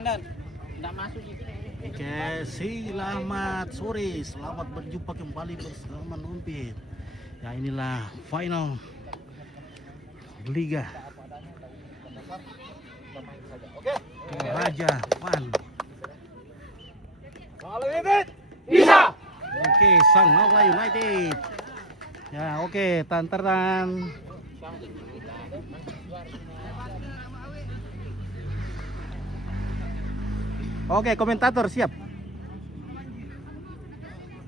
Nggak masuk gitu. Oke, selamat sore, selamat berjumpa kembali bersama Numpit. Ya inilah final Liga Raja Pan. Bisa. Oke, Sang Nala United. Ya oke, tanteran. Oke, komentator siap.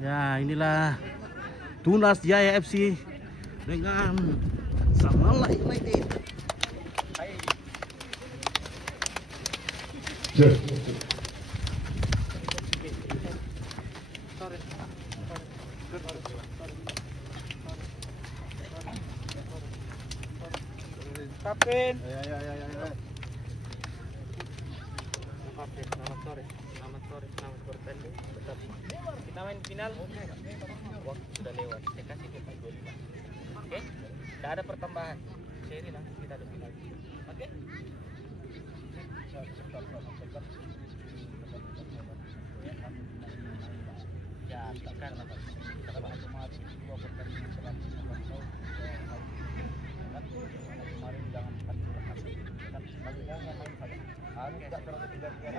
Ya, inilah Tunas Jaya FC dengan Samala United. Kapten. Selamat sore tadi. Tetap kita main final. Waktu sudah lewat. Saya kasih kita 25. Oke? Tidak ada pertambahan. Seri langsung kita ada final. Oke? Ya, tekan. Kita bahas otomatis 2 pertandingan setelah kemarin jangan harus tidak terlalu tiga-tiga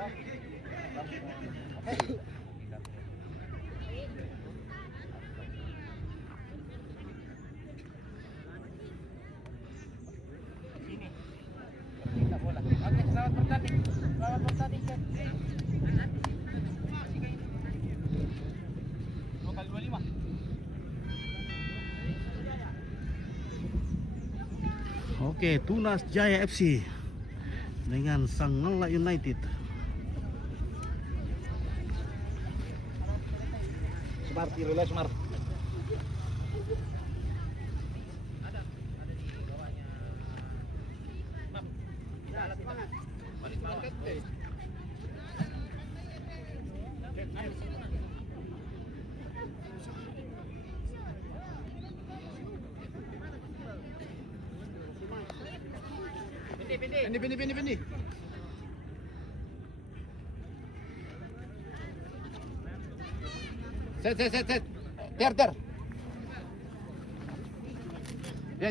sini kita bola. Oke, selamat bertanding. Lokal 25. Oke, Tunas Jaya FC dengan Sang Nala United. Smart, relay smart. Pindi. Set. Ter. Ya.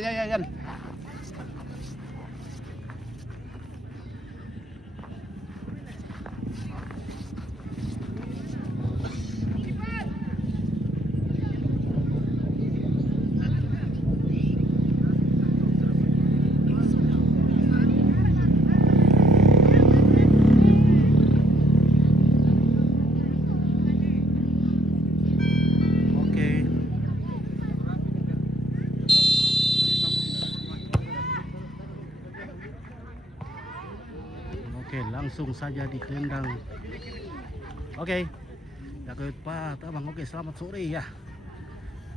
Oke, langsung saja ditendang. Oke. Ya Pak Abang. Oke, selamat sore ya.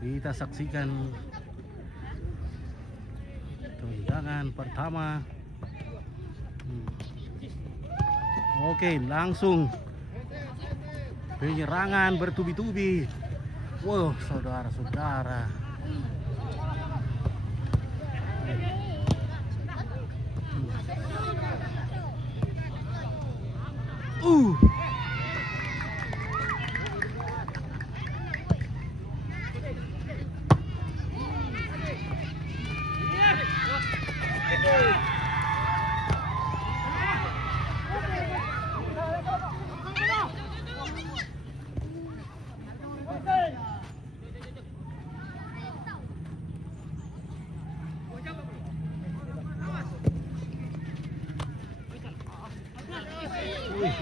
Kita saksikan tendangan pertama. Oke, langsung penyerangan bertubi-tubi. Wow, saudara-saudara.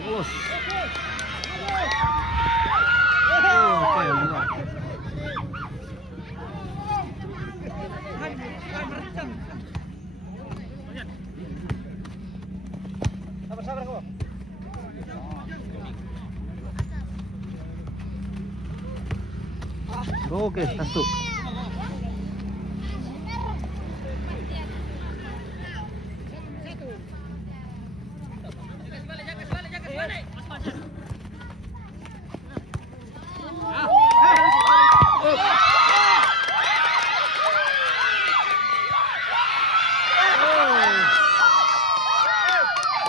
Bos. Sabar kok. Oke, masuk.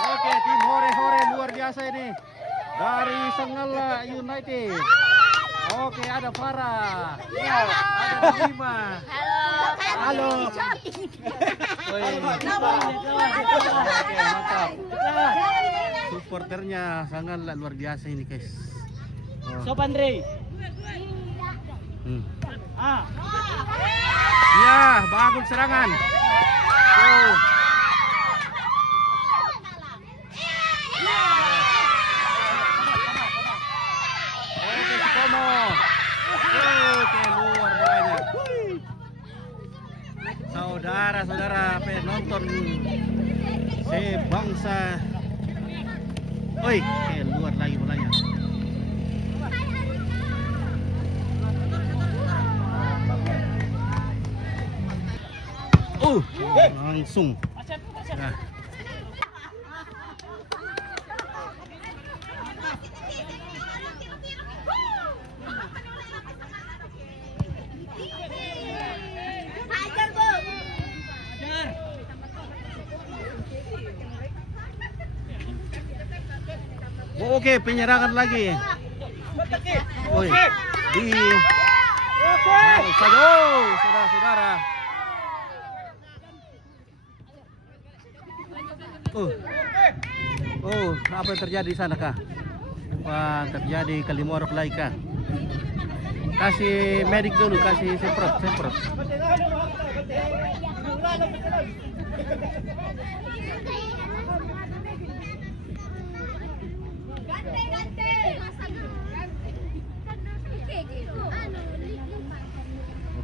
Oke, tim hore-hore luar biasa ini. ini dari Sengala United. Oke, ada Farah. Ya, ada Bima. Halo. Woi. Oke, mantap. Supporternya sangat luar biasa ini, guys. Sop Andre. Ya, bangun serangan. Oke, Sukomo. Oke, luar banyak. Saudara-saudara penonton sebangsa. Oi, luar lagi bolanya. Langsung. Nah. Oke, penyerangan lagi. Woi, di saudara-saudara. Apa yang terjadi di sana, Kak? Wah, terjadi Kalimorok lagi, Kak. Kasih medik dulu, kasih semprot.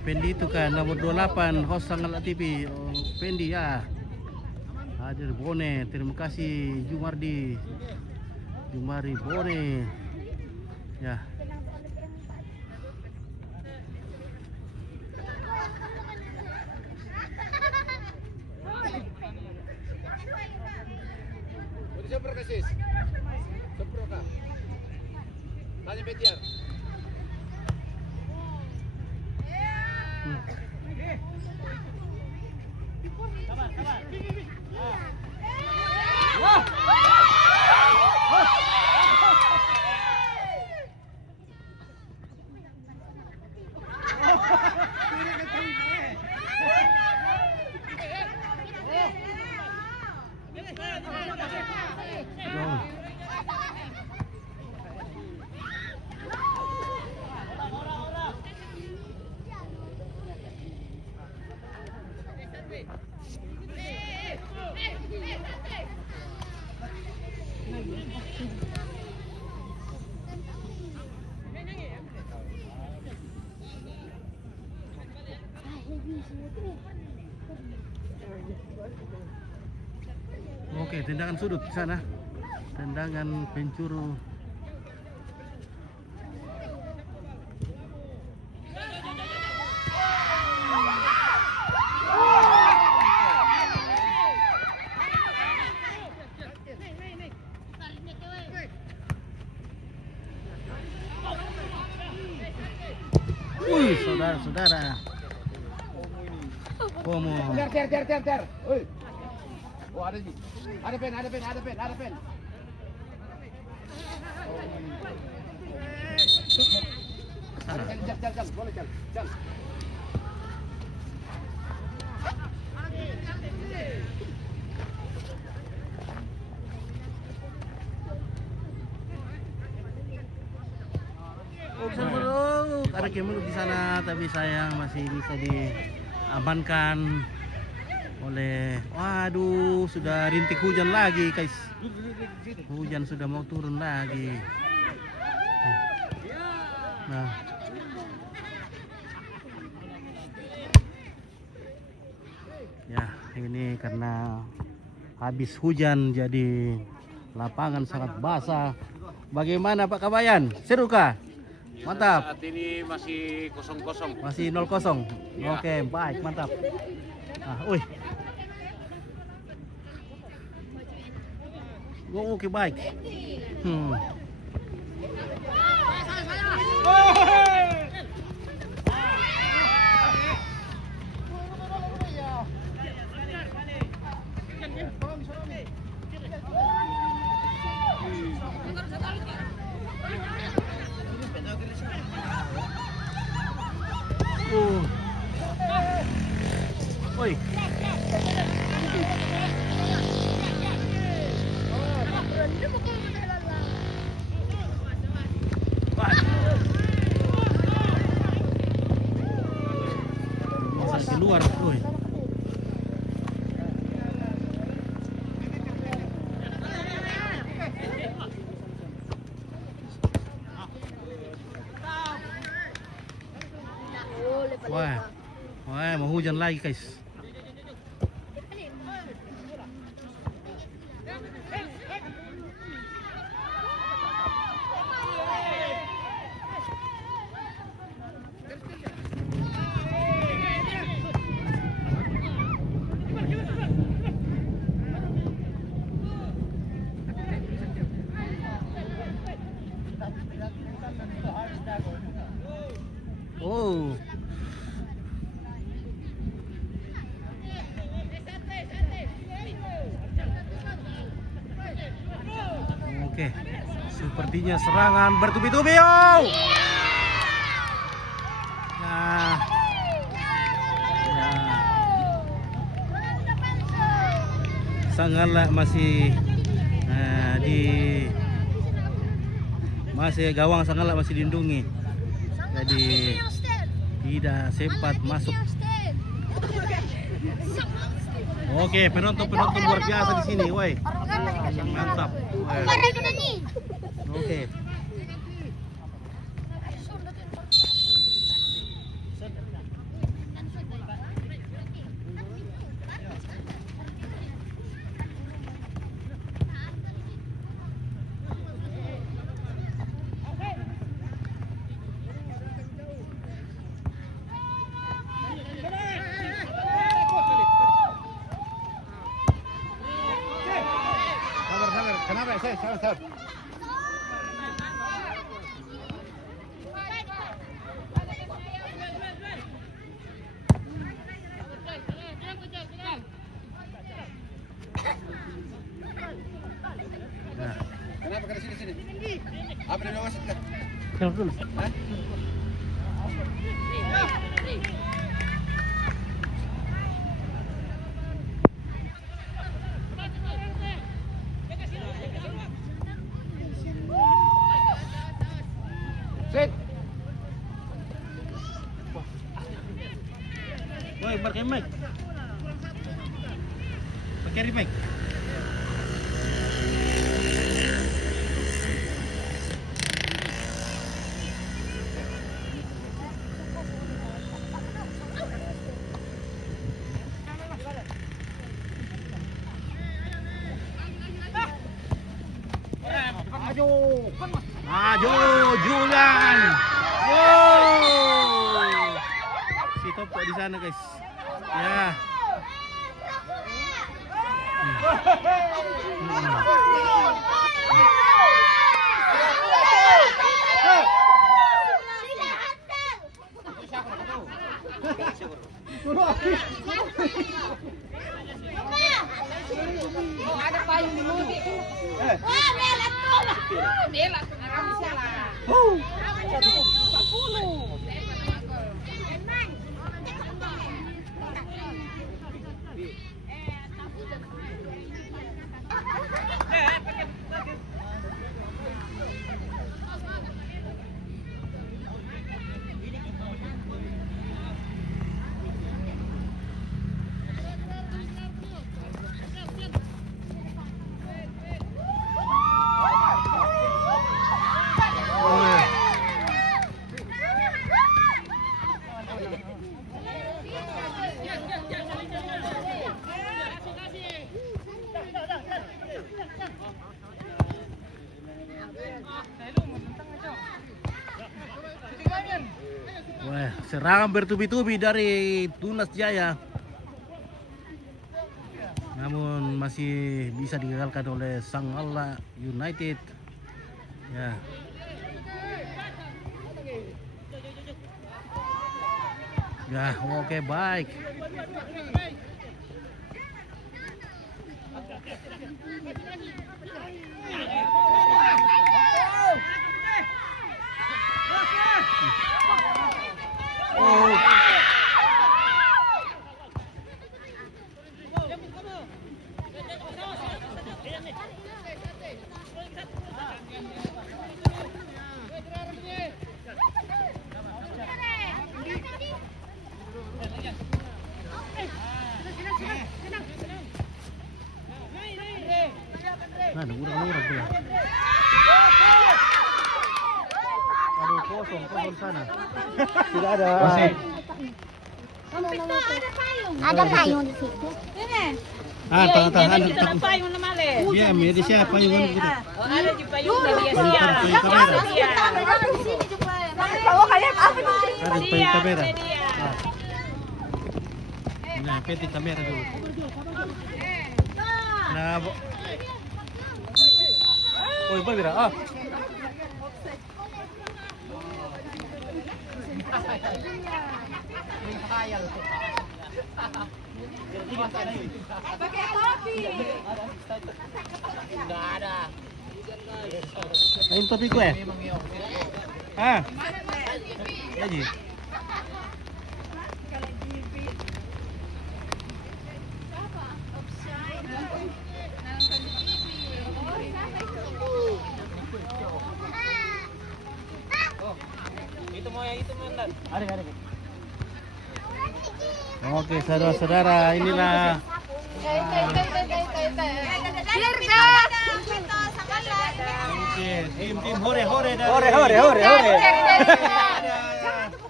Pendi itu kan nomor 28 host Sengala TV. Pendi ya. Hadir Bone, terima kasih Jumari Bone. Ya. Sempro kasih. Sempro kah? Tanya Petiar. Oke, tendangan sudut di sana. Tendangan pencuru. Saudara-saudara. Komo. Ter. Oi. Oh, ada pen. Jalan, boleh jalan. Ada kemeluk di sana, tapi sayang masih bisa diamankan oleh. Waduh, sudah rintik hujan lagi, guys. Hujan sudah mau turun lagi. Nah, ya ini karena habis hujan jadi lapangan sangat basah. Bagaimana Pak Kabayan? Seru kah? Mantap. Saat ini masih kosong. Masih 0-0. Ya. Oke, baik, mantap. Wih. Oke, baik. Wah, wah mau hujan lagi guys. Oh. Oke, sepertinya serangan bertubi-tubi. Oh! Nah, sangatlah masih masih gawang sangatlah masih dilindungi, jadi tidak sempat masuk. Oke, penonton luar biasa di sini, woi. Mantap. Oke. Kenapa saya sabar. Kenapa ke sini? Apa yang wasit kah? Kenapa dulu? Sit. Woi, pakai mic. Pakai mic. Maju Julian. Wow. Si Topo di sana guys. Ya. Ada payung di mulut. Bela kami salah. Wah, serangan bertubi-tubi dari Tunas Jaya. Namun masih bisa digagalkan oleh Sang Allah United. Ya. Ya, oke baik. Oh. Nah, ada orang pula. pohon sana. Tidak ada. Wasit. Ada payung di situ. Ah, tangan-tangan. Kita na payung naman eh. Iya, may siapa yung ano gitu. Oh, ada di payung na dia siya. Payung kamera. Ada payung kamera. Ah. Nah, peti kamera dulu. Nah, oh, iba bira. Ah. Nggak ada. Ayun topi ko eh. Ah. Lagi. Itu mau yang itu Nan. Ada. Oke, saudara-saudara, inilah oke, tim hore dari Hore. ada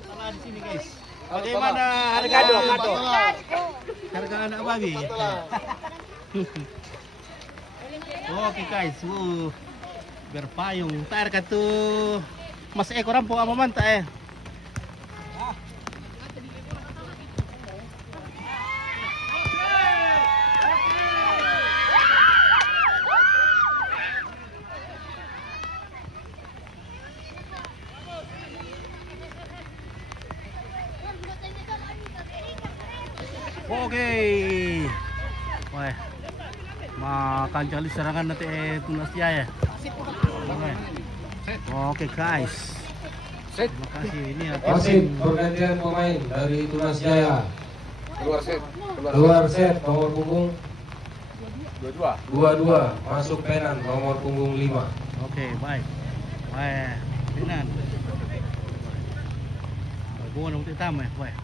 salah di sini guys. Bagaimana harga Kado. harga anak babi? Oke guys, berpayung. Tar katu Mas Eko rampo apa manta eh. Oke. Wah. Makan kali serangan nanti Tunas Jaya. Oke guys. Set. Terima kasih ini ya. Wasit pergantian pemain dari Tunas Jaya. Keluar set. Keluar set nomor punggung 22. 22 masuk Penan nomor punggung 5. Oke, baik. Wah, Penan. Gua nak untuk tamu ya, wah.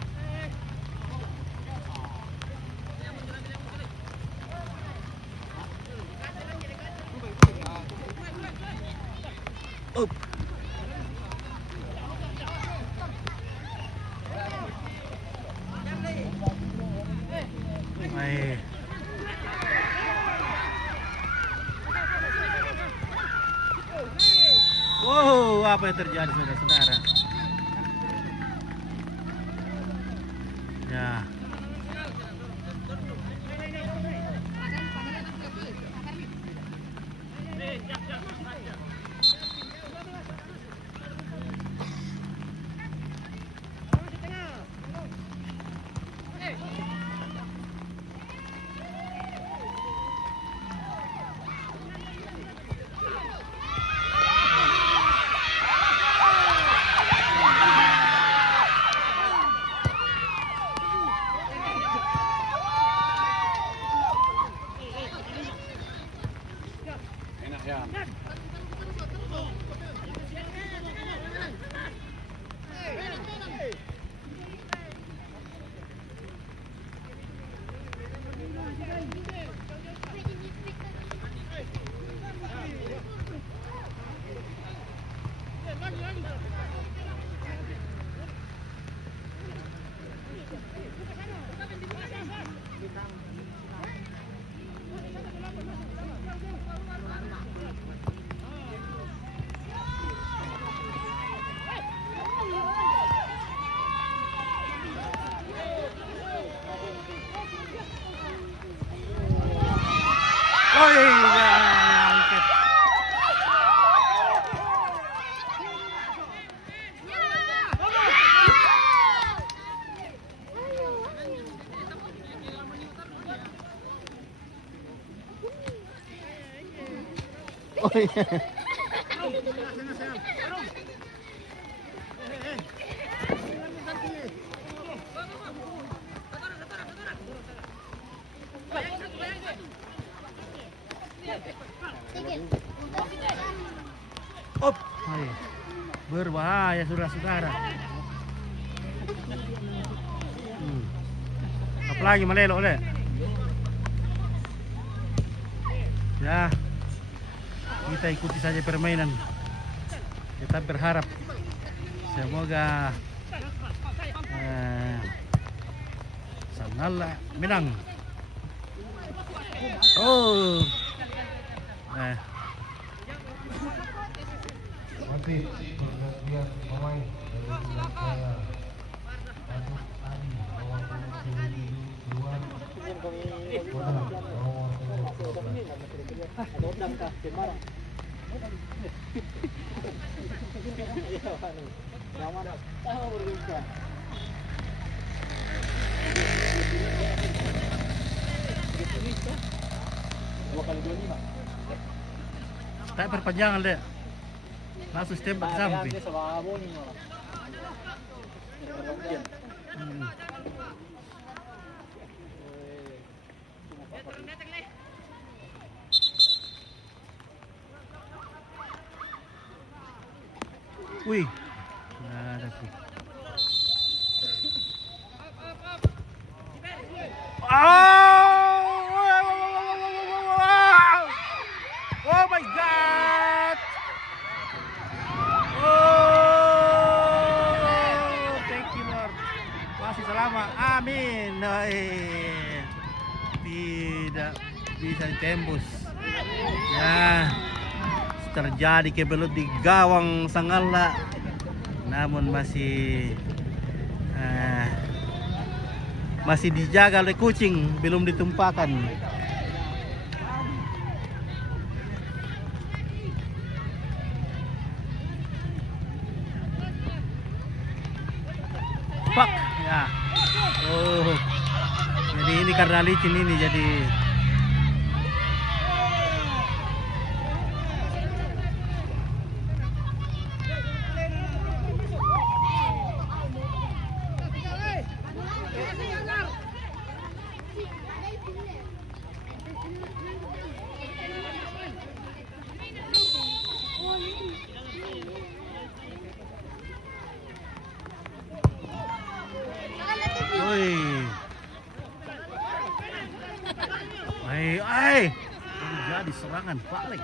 Up. Baik. Wow, apa yang terjadi saudara-saudara? Ya. Enak ya. Oh iya, angkat. Oh iya. Op, hai. Berbahaya saudara-saudara. Apalagi melelok le. Ya, kita ikuti saja permainan. Kita berharap semoga Sangala menang. Oh, Wasit pergantian pemain dari Tunas Jaya. Masuk Ali nomor punggung 27 keluar. Kodam nomor punggung 12. tak perpanjangan deh. Langsung tembak samping. Wih, ada sih. Oh my God! Oh, thank you Lord. Masih selamat. Amin. Tidak bisa ditembus. Ya, terjadi kebelut di gawang Sangala, namun masih dijaga oleh kucing, belum ditumpahkan. Pak, ya. Oh, jadi ini karena licin ini jadi. Jadi serangan balik.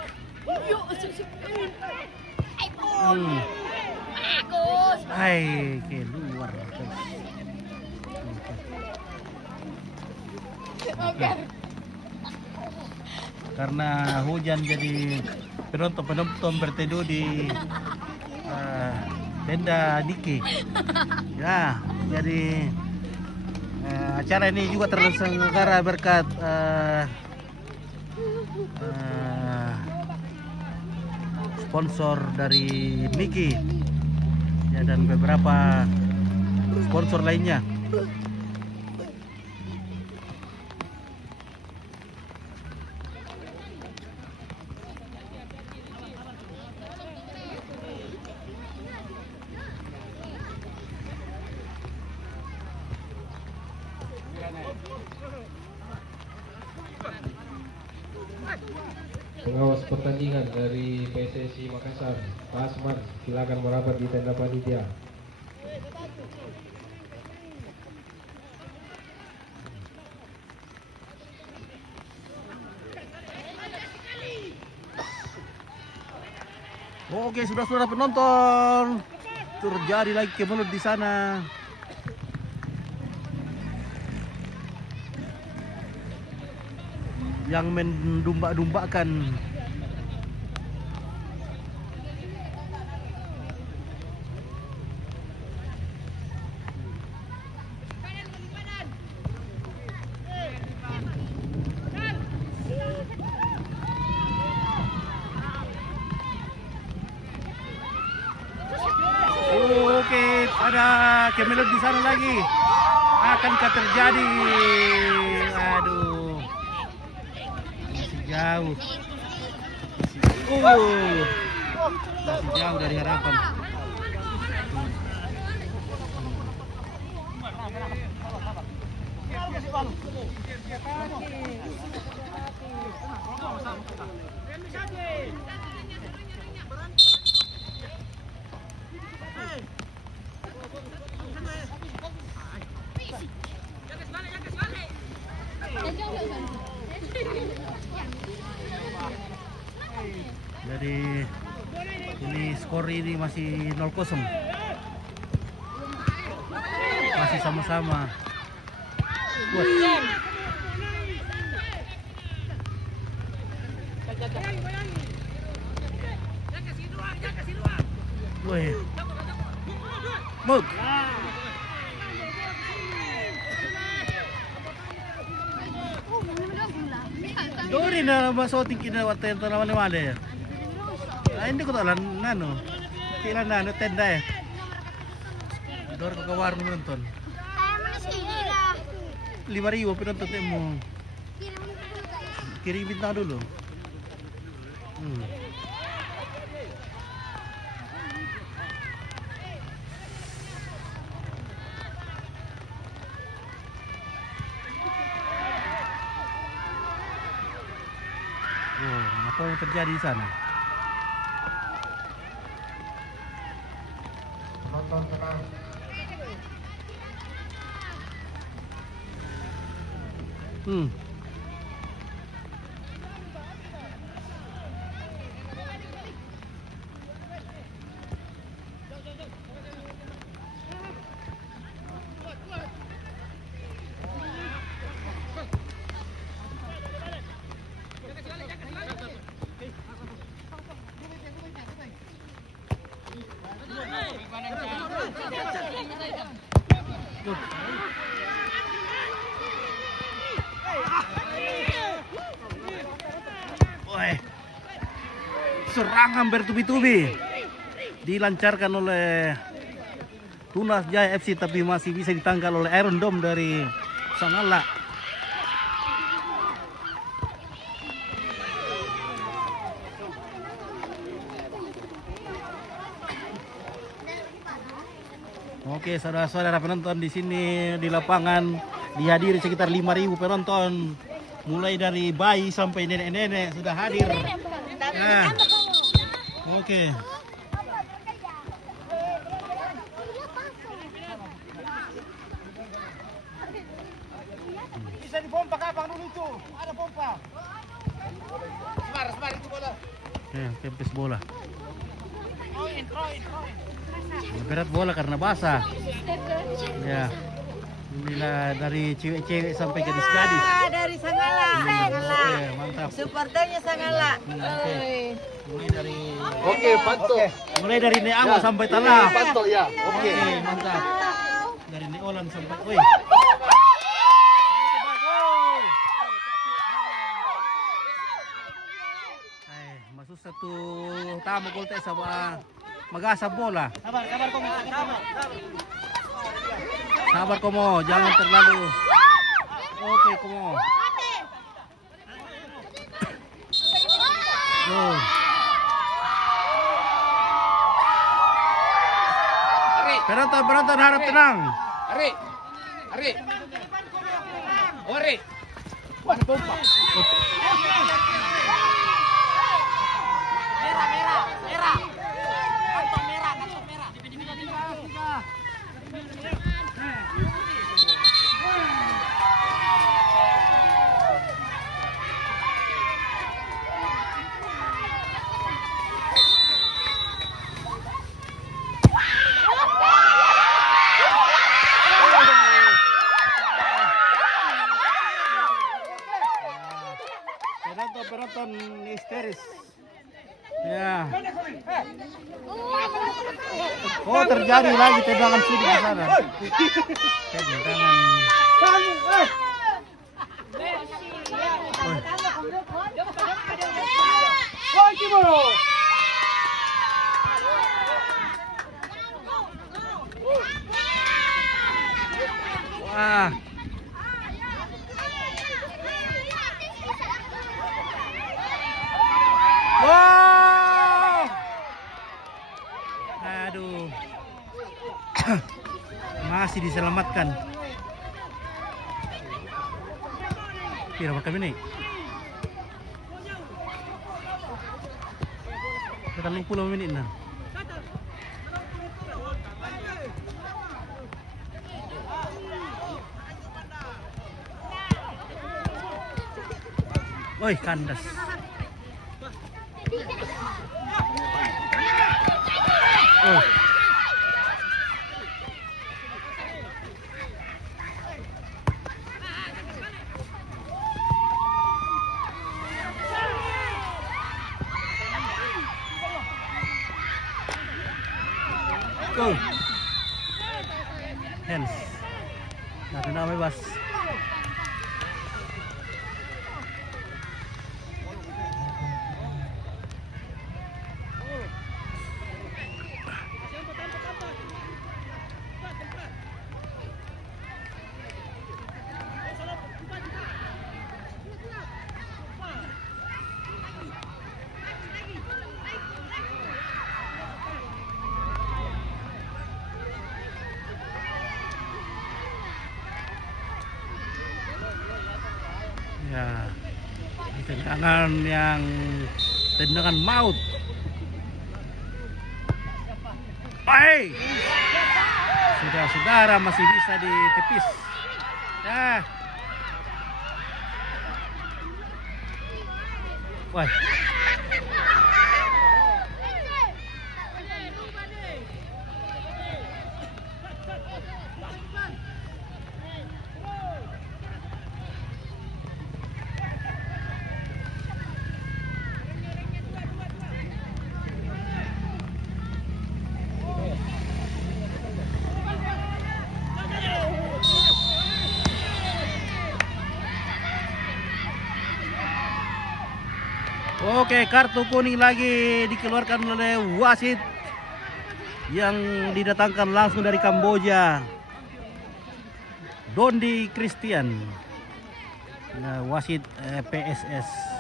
Keluar. Karena hujan jadi penonton berteduh di tenda Niki. Ya, jadi acara ini juga terselenggara berkat sponsor dari Niki ya, dan beberapa sponsor lainnya. Pengawas pertandingan dari PSSI Makassar, Pak Asman, silakan merapat di tenda panitia. Oke, sudah penonton, terjadi lagi kemelut di sana. Yang mendumba-dumbakan. Oke, ada kemelut di sana lagi. Akankah terjadi? Aduh. Jauh, masih jauh dari harapan. Jadi ini skor ini masih 0-0. masih sama-sama. Wah. Wih. Mug. Dori na masoting kinawat tayo naman ni Mali. Ay, hindi ko talan nano. Kailan na, tenda eh. Dori ko kawarno mo nonton. Ay, mana sini lah. 5,000 pinonton mo. Kirimin na dulu. Oh, apa yang terjadi di sana? Penonton tenang. Woi, serangan bertubi-tubi dilancarkan oleh Tunas Jaya FC, tapi masih bisa ditangkal oleh Iron Dome dari Sangala. Oke, saudara-saudara penonton, di sini di lapangan dihadiri sekitar 5.000 penonton, mulai dari bayi sampai nenek-nenek sudah hadir. Nah, oke. Bisa dipompa kapan dulu itu? Ada pompa. Semar itu bola. Kempes bola. Berat bola karena basah. Ya. Inilah dari cewek-cewek sampai gadis-gadis. Dari Sangala. Oke, mantap. Supporternya Sangala. Oke. Mulai dari Oke, pantol. mulai dari Neango sampai Tanah. Pantol ya. Oke, mantap. Dari Neolan sampai woi. Masuk satu tamu kulte sama magasap bola. Sabar Komo, jangan terlalu. Oke Komo. Oh. Penonton harap tenang. Ari. Ore. Mana pompa? Penonton histeris. Ya. Oh, terjadi lagi tendangan sudut di sana. Tendangan. Wah. Wow. Aduh. Masih diselamatkan. Kira kami nih. Kita 60 menit nah. Oi, kandas. Oh. Go. Hands. Nah, tenang bebas. Ya, tendangan maut. Hai, saudara-saudara masih bisa ditepis. Ya, wah. Oke, kartu kuning lagi dikeluarkan oleh wasit yang didatangkan langsung dari Kamboja, Dondi Christian, nah, wasit PSS.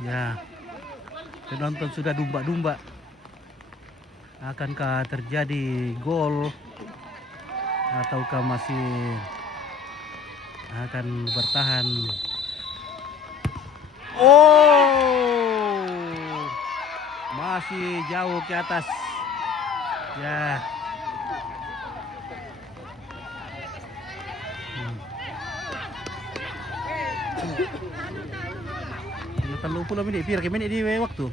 Ya, penonton sudah dumba-dumba. Akankah terjadi gol ataukah masih akan bertahan? Oh, masih jauh ke atas. Ya. Terlalu pula minit, biar ke minit di waktu.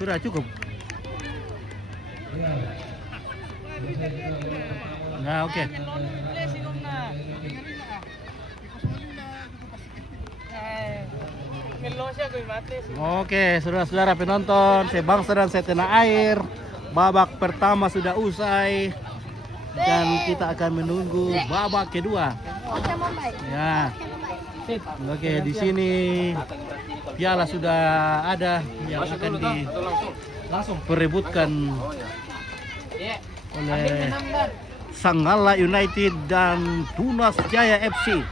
Sudah cukup. Nah, oke. Oke, saudara-saudara penonton, sebangsa dan setanah air, babak pertama sudah usai. Dan kita akan menunggu babak kedua. Ya. Oke, di sini piala sudah ada yang akan diperebutkan oleh Sanggala United dan Tunas Jaya FC.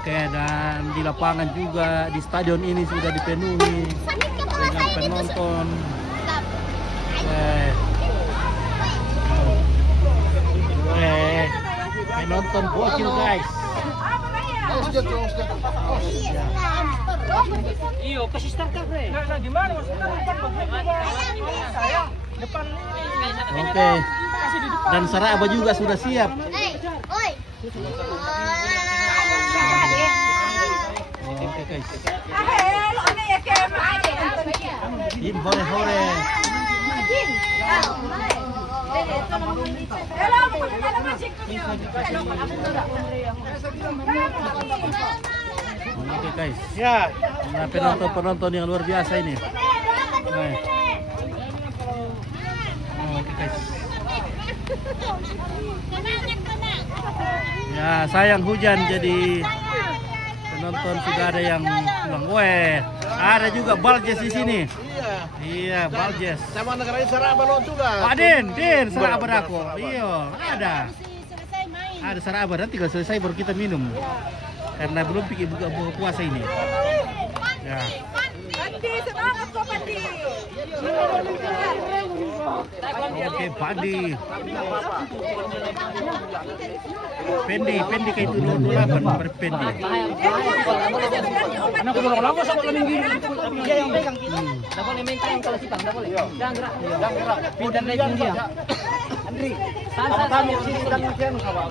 Oke, dan di lapangan juga di stadion ini sudah dipenuhi dengan penonton. Penonton bocil guys. Iyo, kasih starter bre. Nah, gimana maksudnya depan ini. Oke. Dan Saraba juga sudah siap. Oke guys. Tim hore-hore. Oke guys, ya, nah, penonton yang luar biasa ini. Nah. Oke guys. Ya, sayang hujan jadi penonton sudah ada yang pulang. Weh, ada juga Baljes di sini. Iya, Baljes. Sama negara Saraba lo juga. Pak Din, Saraba aku. Iya, ada. Ada Saraba, nanti kalau selesai baru kita minum. Karena belum pikir buka puasa ini. Ya. Pandi, semangat kok Pandi. Oke, Pandi. Pendi kayak itu 28 per Pendi. Anak udah lama sama kambing gini. Dia yang pegang kita. Enggak boleh main tangan kalau sipang, enggak boleh. Jangan gerak. Pindah dari dia. Andri, sama-sama sini dan kian sama.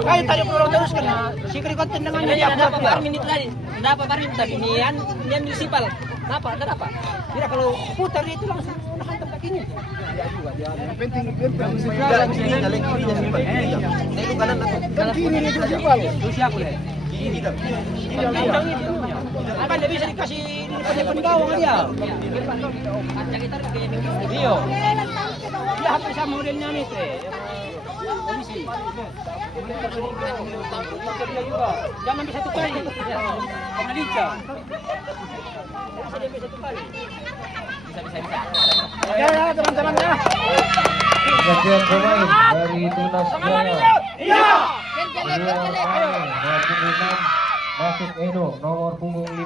Makanya tadi perlu terus kan. Sikri konten dengan dia. Berapa bar menit tadi? Berapa bar menit tadi? Nian municipal. Kenapa? Ada apa? Kira kalau putar itu langsung hantam kakinya. Ya juga dia. Yang penting segala sini jalan kirinya simpan. Itu kanan atau kiri ini municipal. Itu siapa ya? Kiri kan. Apa dia bisa dikasih penggawang dia? Iya. Dia hampir sama modelnya nih teh. Polisi. Dia juga. Jangan bisa satu kali. Karena dica. Bisa satu kali. Bisa. Ya teman-teman ya. Pergantian pemain dari Tunas Jaya. Iya. Masuk Edo nomor punggung 15.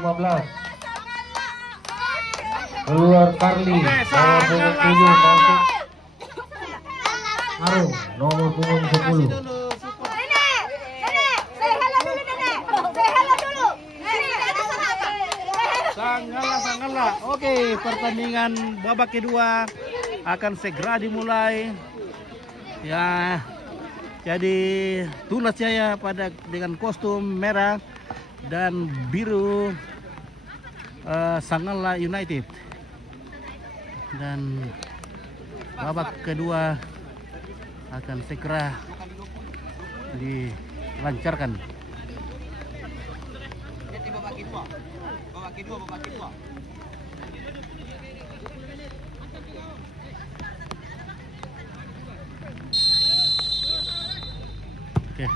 Keluar Carly nomor punggung 7 masuk Arung nomor punggung 10. Nenek, saya halo dulu Nenek. Saya halo dulu. Nenek, ada salah apa? Sanggala. Oke, pertandingan babak kedua akan segera dimulai. Ya, jadi Tunas Jaya dengan kostum merah dan biru, Sanggala United. Dan babak kedua akan segera dilancarkan. Oke,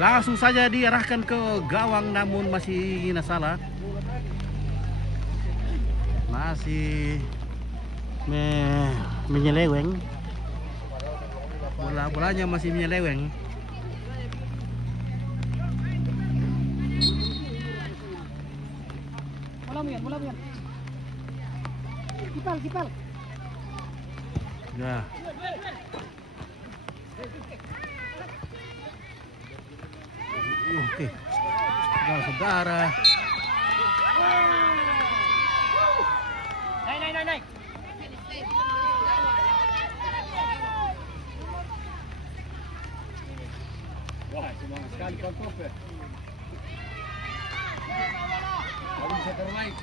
langsung saja diarahkan ke gawang, namun masih salah. Masih menyeleweng. Bolanya masih menyeleweng. Mulai. Kipal. Ya. Oke. Saudara. Naik. Wah, semangat sekali Kontop ya. Kalau bisa ternaik.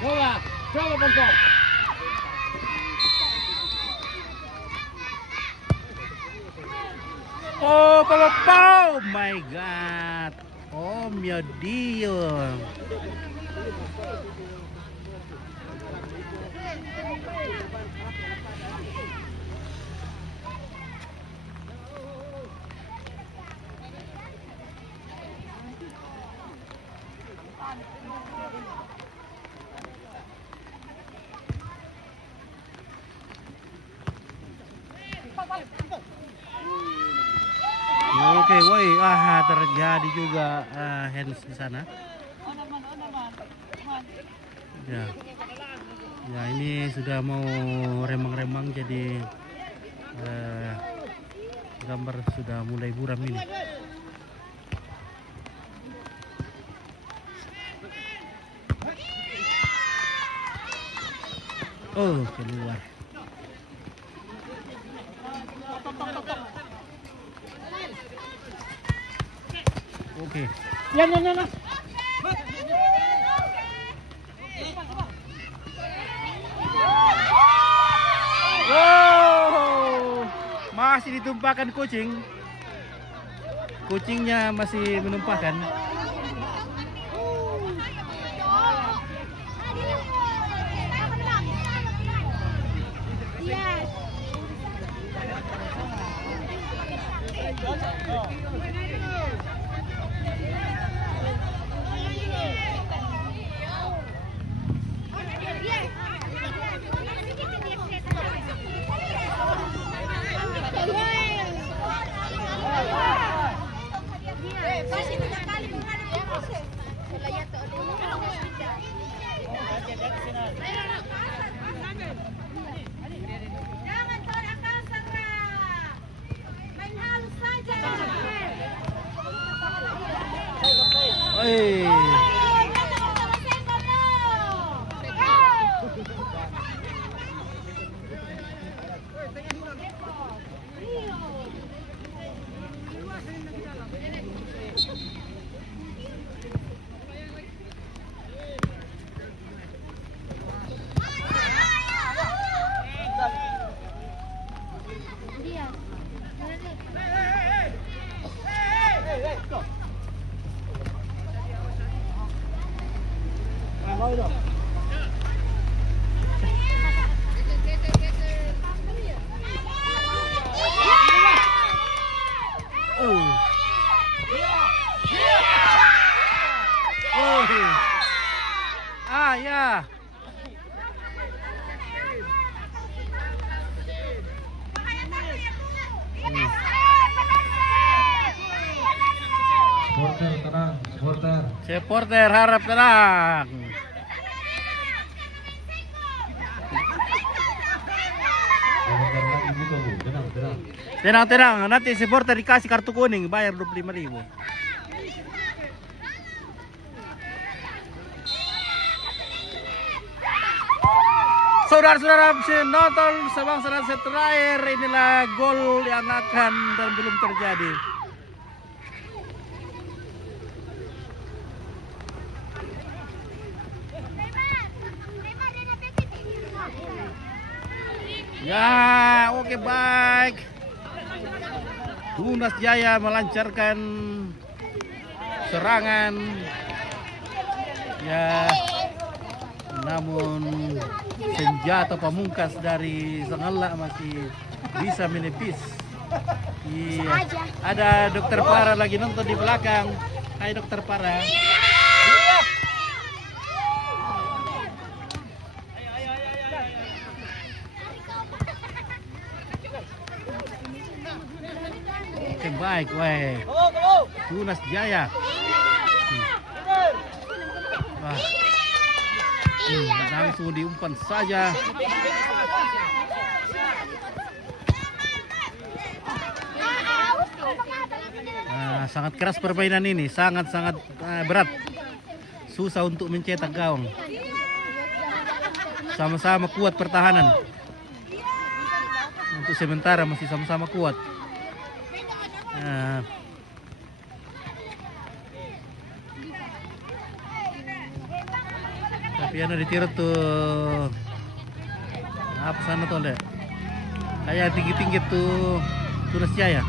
Coba Kontop. Oh my God. Oh mio Dio. Oke, woi, terjadi juga hands di sana. Ya, ini sudah mau remang-remang, jadi gambar sudah mulai buram ini. Oh, keluar. Oke. Ya. Wow, masih ditumpahkan kucing. Kucingnya masih menumpahkan. Ah, ya. Supporter tenang, supporter. Supporter harap tenang. Bentar lagi buka, Bu. Tenang, tenang. Tenang, nanti supporter dikasih kartu kuning, bayar 25.000. Saudara-saudara nonton Sabang Saran set terakhir, inilah gol yang akan dan belum terjadi. Ya, oke baik. Tunas Jaya melancarkan serangan. Ya, namun senjata pamungkas dari Sangala masih bisa menepis. Iya. Ada Dokter Para lagi nonton di belakang. Hai Dokter Para. Oke baik, weh. Tunas Jaya. Wah. Langsung diumpan saja. Sangat keras permainan ini, sangat-sangat berat. Susah untuk mencetak gawang. Sama-sama kuat pertahanan. Untuk sementara masih sama-sama kuat. Tapi ano ditiro tuh apa sana tuh deh, kayak tinggi-tinggi tuh Tunas Jaya.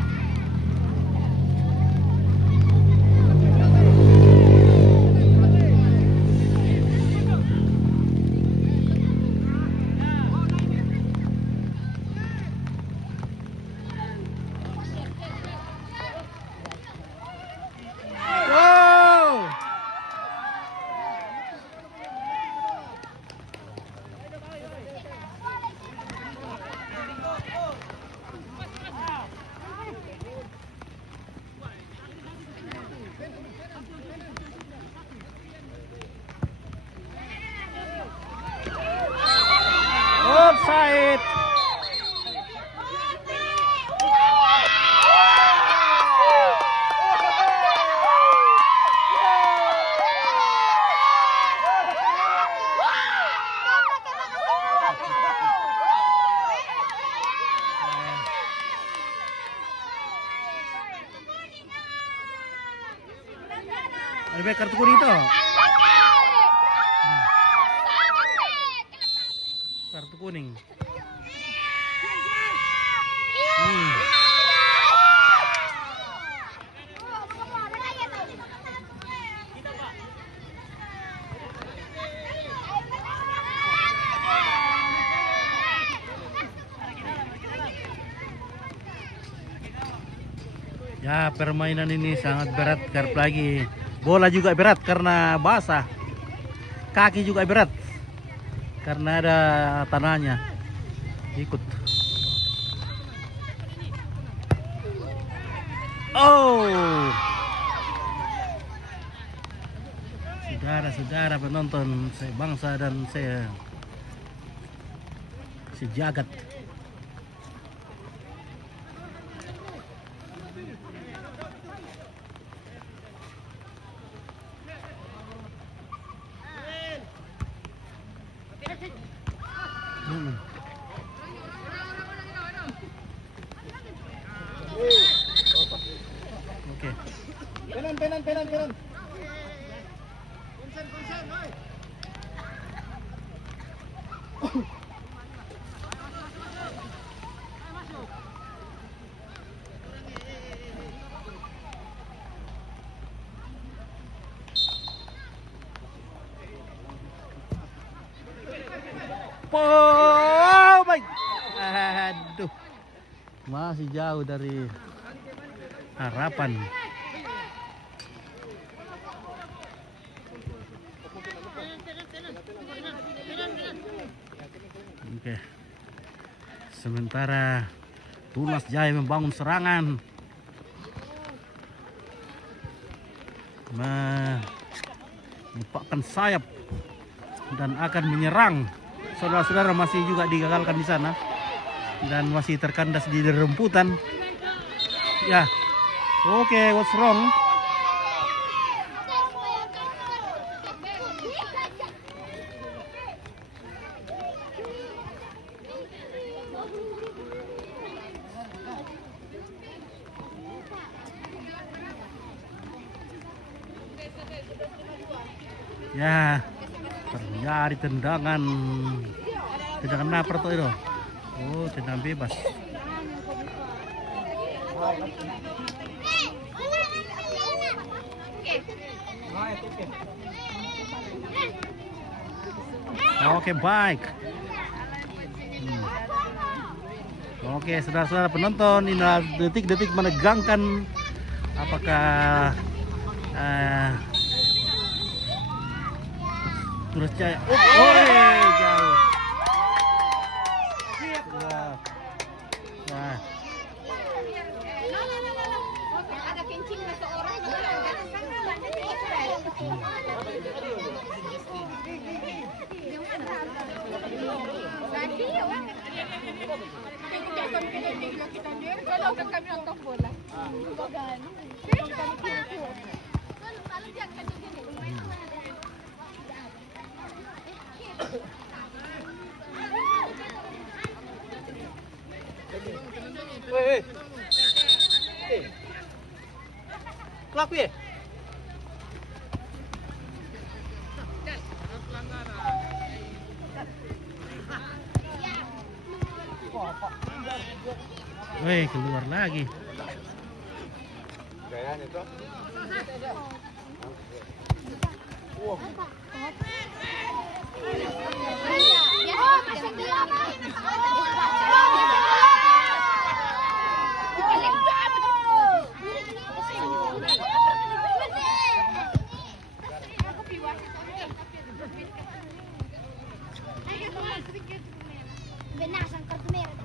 Offside. Ada kartu kuning itu. Kartu kuning. Ya, permainan ini sangat berat, lagi. Bola juga berat karena basah. Kaki juga berat karena ada tanahnya ikut. Oh, saudara-saudara penonton sebangsa dan sejagat. Oke. Penan. Oh, baik. Aduh. Masih jauh dari harapan. Oke. Sementara Tunas Jaya membangun serangan. Mempakkan sayap dan akan menyerang. Saudara-saudara masih juga digagalkan di sana dan masih terkandas di rerumputan. Ya, oke, what's wrong? Ya, terjadi tendangan apa tuh itu? Oh, tendangan bebas. Oke, baik. Oke, saudara-saudara penonton, ini detik-detik menegangkan. Apakah Tunas Jaya? Jauh. Wah. Ada kencing seorang. Kalau kami nonton bola. Pelaku ya? Weh, keluar lagi. Gayanya tuh. Benasang kartu merah.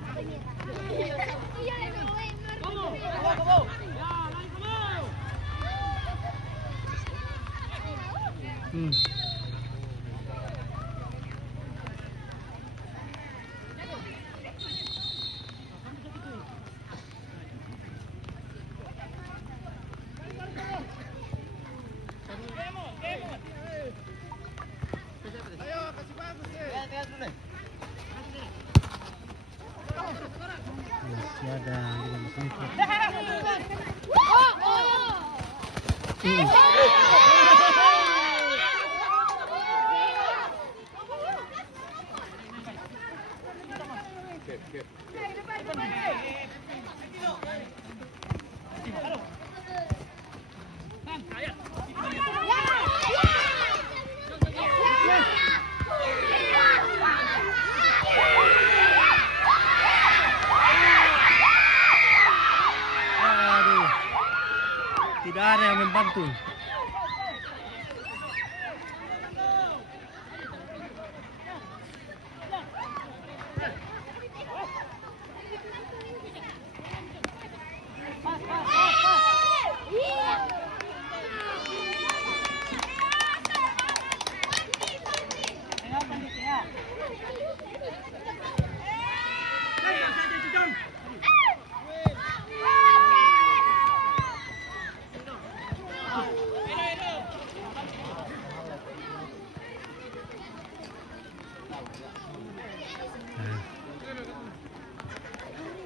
Masih ada 15 menit. Aduh, tidak ada yang membantu.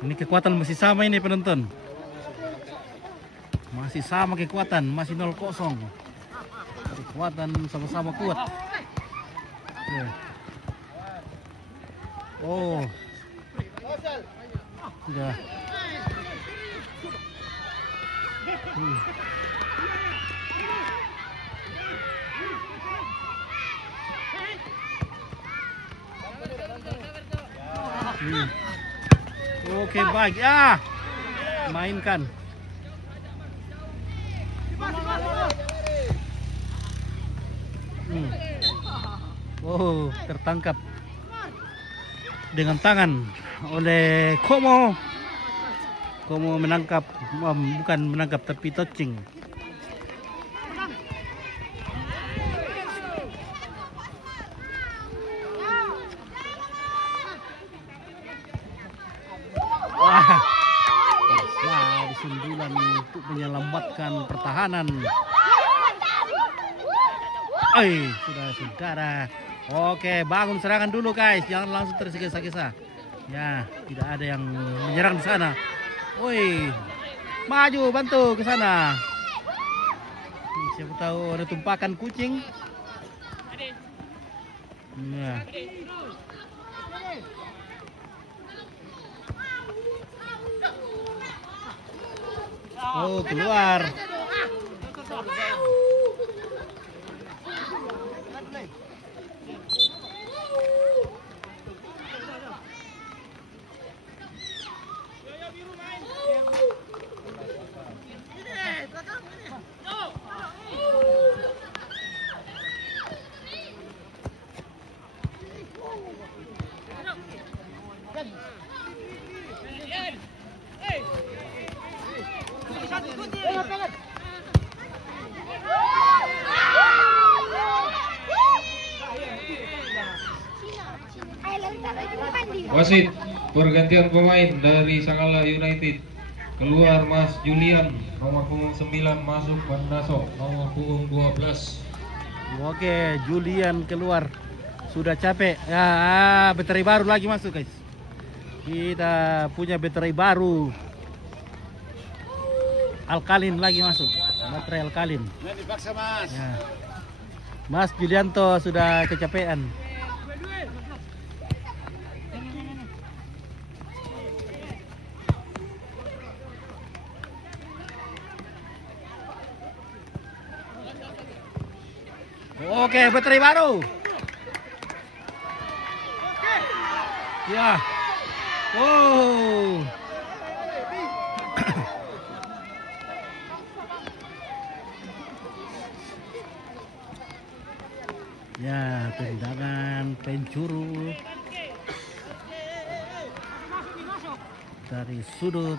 Ini kekuatan masih sama ini penonton. Masih sama kekuatan, masih 0-0. Kekuatan sama-sama kuat. Oke. Oh. Sudah. Oke, baik. Mainkan. Oh, tertangkap dengan tangan oleh Komo. Komo menangkap, bukan menangkap tapi touching. Wah, di sundulan untuk menyelamatkan pertahanan. Sudah saudara. Oke, bangun serangan dulu guys, jangan langsung tergesa-gesa. Ya, tidak ada yang menyerang di sana. Woi, maju bantu ke sana. Siapa tahu ada tumpakan kucing. Nah. Oh, keluar. Wasit, pergantian pemain dari Sangala United. Keluar Mas Julian, nomor punggung 9, masuk Bandaso, nomor punggung 12. Oke, Julian keluar. Sudah capek. Ya, baterai baru lagi masuk, guys. Kita punya baterai baru. Alkalin lagi masuk. Baterai alkalin. Dipaksa, Mas. Ya. Mas Julianto sudah kecapean. Oke, baterai baru. Ya. Oh. Ya, tendangan pencuru dari sudut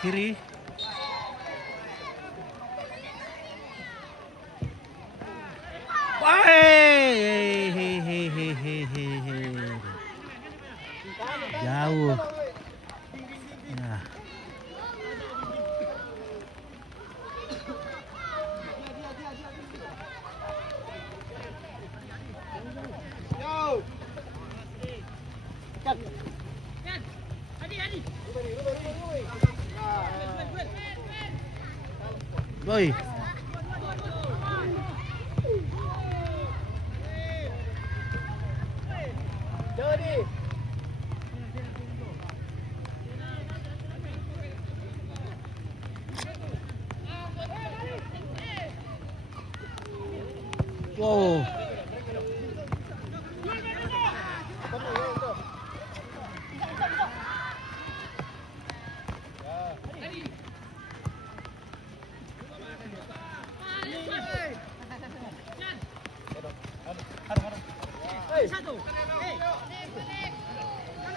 kiri. Jauh. Ya. Boy. Wow.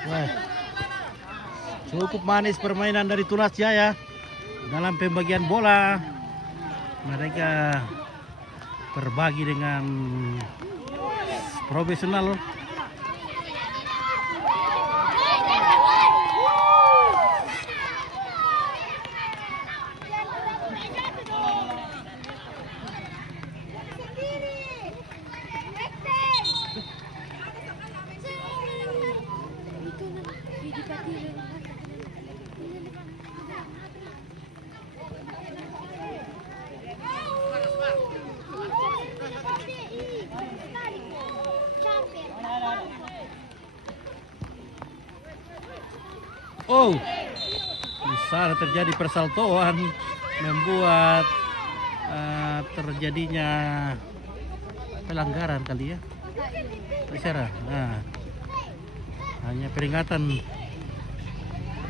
Wah. Cukup manis permainan dari Tunas Jaya dalam pembagian bola. Mereka berbagi dengan profesional. Oh, di sana terjadi persaltoan membuat terjadinya pelanggaran kali ya. Bicara. Nah, hanya peringatan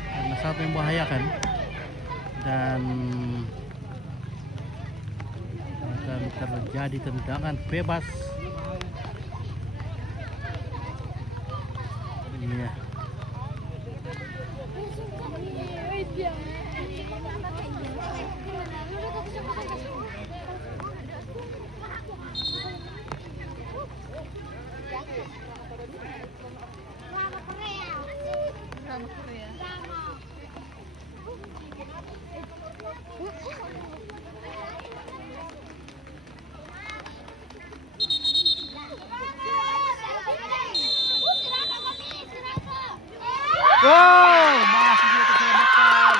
karena sangat membahayakan dan akan terjadi tendangan bebas. Iya. Wow, masih dia terselamatkan.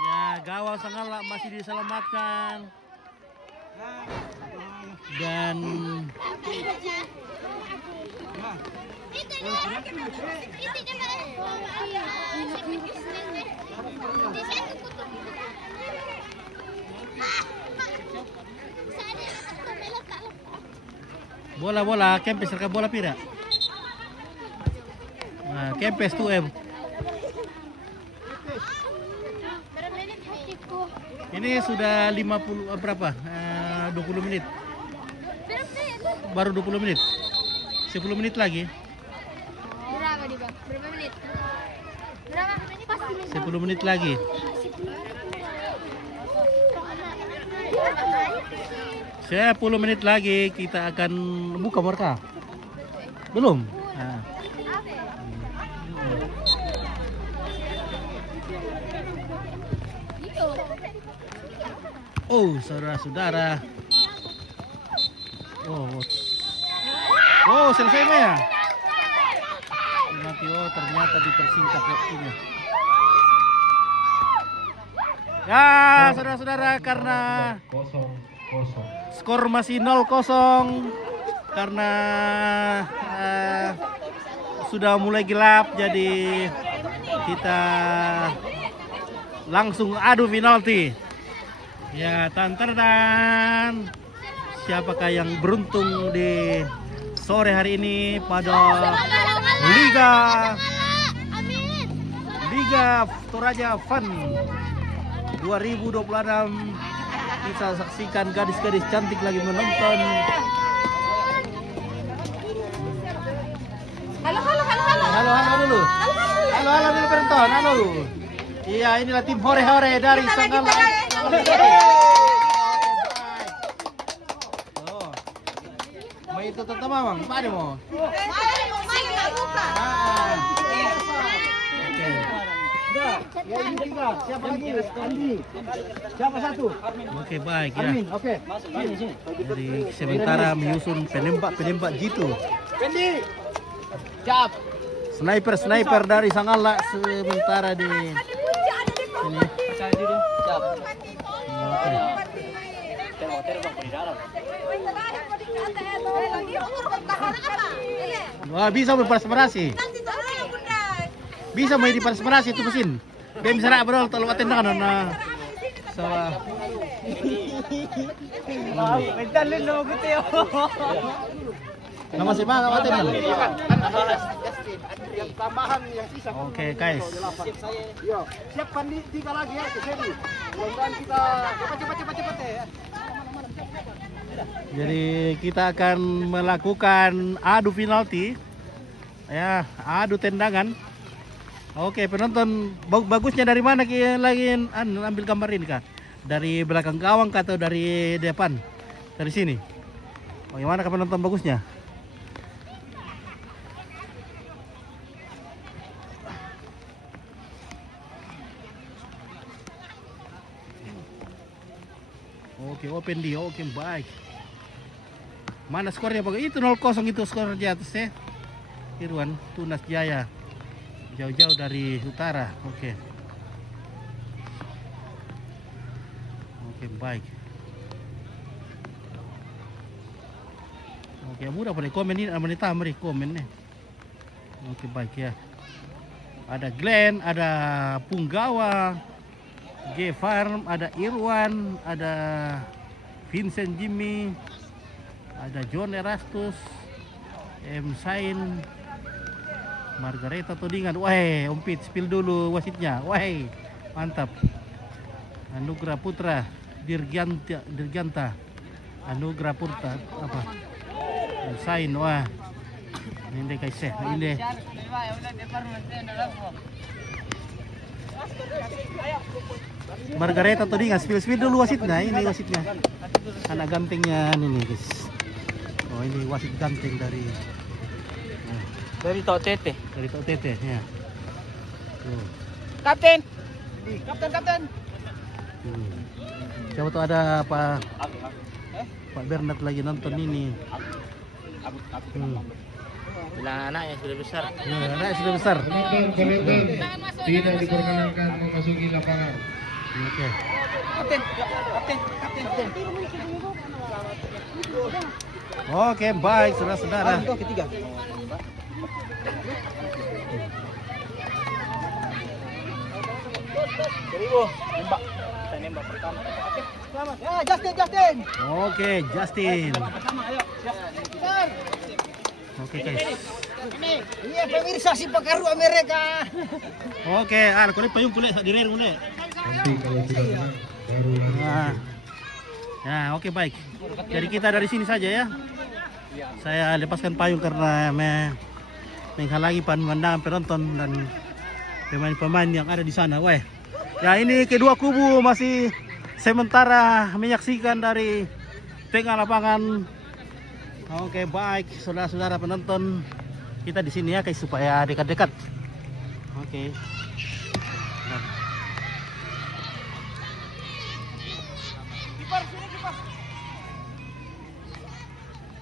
Ya, gawang Sanggala masih diselamatkan. Dan bola Kempes rekam bola pira. Nah, Kempes 2M. Ini sudah 50 berapa? 20 menit. Baru 20 menit. 10 menit lagi. Berapa nih bang? Berapa menit? Berapa menit? Pasti 10 menit lagi. 10 menit lagi kita akan buka mereka. Belum? Nah. Oh, saudara-saudara. Oh, selesai ya? Nanti ternyata dipersingkat waktunya. Ya, saudara-saudara, karena skor masih 0-0 karena sudah mulai gelap, jadi kita langsung adu penalti. Ya, dan siapakah yang beruntung di sore hari ini pada Liga Toraja Fun 2026. Kita saksikan gadis-gadis cantik lagi menonton. Halo dulu. Halo dulu penonton. Halo. Iya, inilah tim hore-hore dari Sanggala. Oh. Mau itu tetap Bang, mana mau? Ya ini 3. Siapa lagi? Andi. Siapa 1? Oke, baik ya. Amin. Oke. Sini. Jadi sementara menyusun penembak jitu. Pendi. Siap. Sniper dari Sanggala sementara di sini. Siap. Oke. Wah, bisa berpartisipasi. Bisa main di partisipasi itu mesin. Dia bisa nak berol tolong atendan na sawa. Medalin lo gitu. Nama siapa kamu atendan? Yang tambahan yang sisa. Oke, guys. Yo, siapkan 3 lagi ya ke sini. Mudah-mudahan kita cepat ya. Jadi kita akan melakukan adu penalti. Ya, adu tendangan. Oke, penonton bagusnya dari mana lagi ambil gambar ini kah? Dari belakang gawang kah atau dari depan? Dari sini. Bagaimana kah penonton bagusnya? Oke, open di. Oke, baik. Mana skornya? Itu 0-0 itu skor di atas ya. Irwan Tunas Jaya. Jauh-jauh dari utara. Oke. Oke, baik. Oke, mudah boleh komen ini, menita mari komen nih. Oke, baik ya. Ada Glenn, ada Punggawa, G Farm, ada Irwan, ada Vincent Jimmy, ada John Erastus, M Sain, Margareta Todingan. Wah, Ompit spill dulu wasitnya. Wah, mantap. Anugrah Putra, Dirganta, Anugrah Putra apa? M Sain, wah. Ini guys ya, ini. Margareta Todingan, spill dulu wasitnya. Ini wasitnya. Anak gantengnya ini guys. Oh, ini wasit ganteng dari Dari Tok Tete. Tok Tete ya. Tuh. Kapten. Kapten. Coba tuh ada Pak Bernard lagi nonton ini. Bilang anaknya sudah besar. Nah, anak sudah besar. Penonton tidak diperkenankan memasuki lapangan. Oke. Kapten. Oke, baik saudara-saudara. Ketiga. Nembak pertama. Selamat. Ya, Justin. Oke, Justin. Pertama, ayo. Siap. Oke, guys. Ini pemirsa si Pekaru Amerika. Oke, kulit payung kulit di rear mune. Nanti kalau sudah menang baru Nah. Nah, oke baik. Jadi kita dari sini saja ya. Saya lepaskan payung karena menghalangi pemandangan penonton dan pemain-pemain yang ada di sana. Wah. Ya, ini kedua kubu masih sementara menyaksikan dari tengah lapangan. Oke, baik saudara-saudara penonton. Kita di sini ya guys supaya dekat-dekat. Oke. Nah.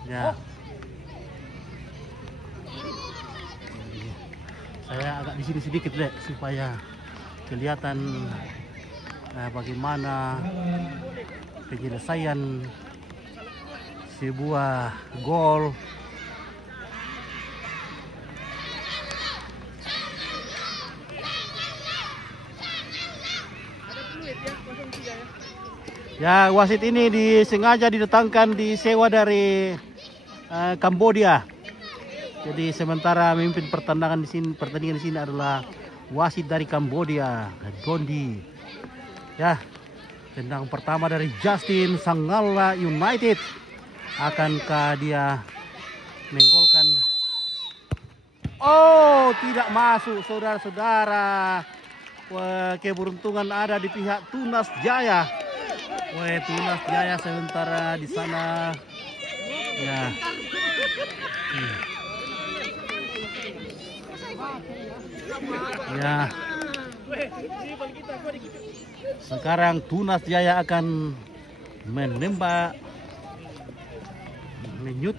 Ya. Saya agak di sini sedikit deh supaya kelihatan bagaimana penyelesaian sebuah gol. Ya, wasit ini disengaja didatangkan disewa dari Kambodia. Jadi sementara memimpin pertandingan di sini adalah wasit dari Kambodia, Gondi. Ya, tendang pertama dari Justin, Sangala United. Akankah dia menggolkan? Oh, tidak masuk saudara-saudara. Wah, keberuntungan ada di pihak Tunas Jaya. Wah, Tunas Jaya sementara di sana. Ya. Ya. Sekarang Tunas Jaya akan menembak menyut.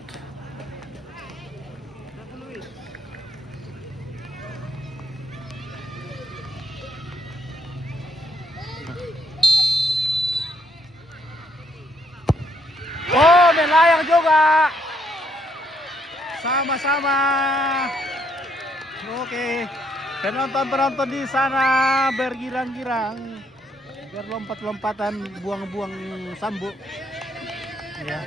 Oh, melayang juga. Sama-sama. Oke. Penonton-penonton di sana bergirang-girang, berlompat-lompatan, buang-buang sambuk. Ya.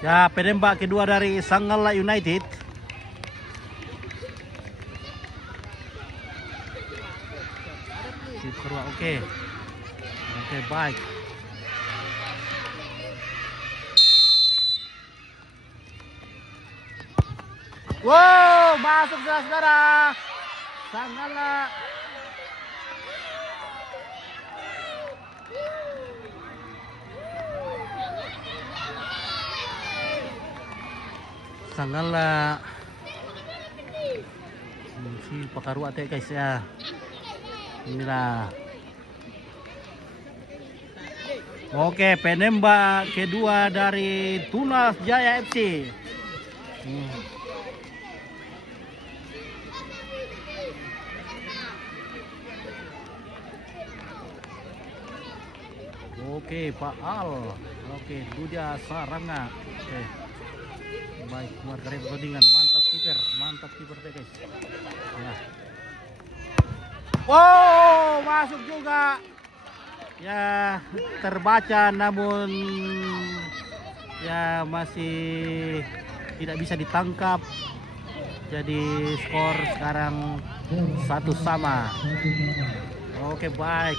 Ya, penembak kedua dari Sangala United. Oke. Oke, baik. Wow, masuk saudara-saudara. Sangala. Sangala. Si Pekaru ate guys ya. Inilah. Oke, penembak kedua dari Tunas Jaya FC. Oke, Pak Al. Oke, Dudia Saranga. Oke. Baik, Margaret pertandingan. Mantap kiper deh, guys. Ya. Wow, masuk juga. Ya, terbaca namun ya masih tidak bisa ditangkap. Jadi skor sekarang 1-1. Oke, baik.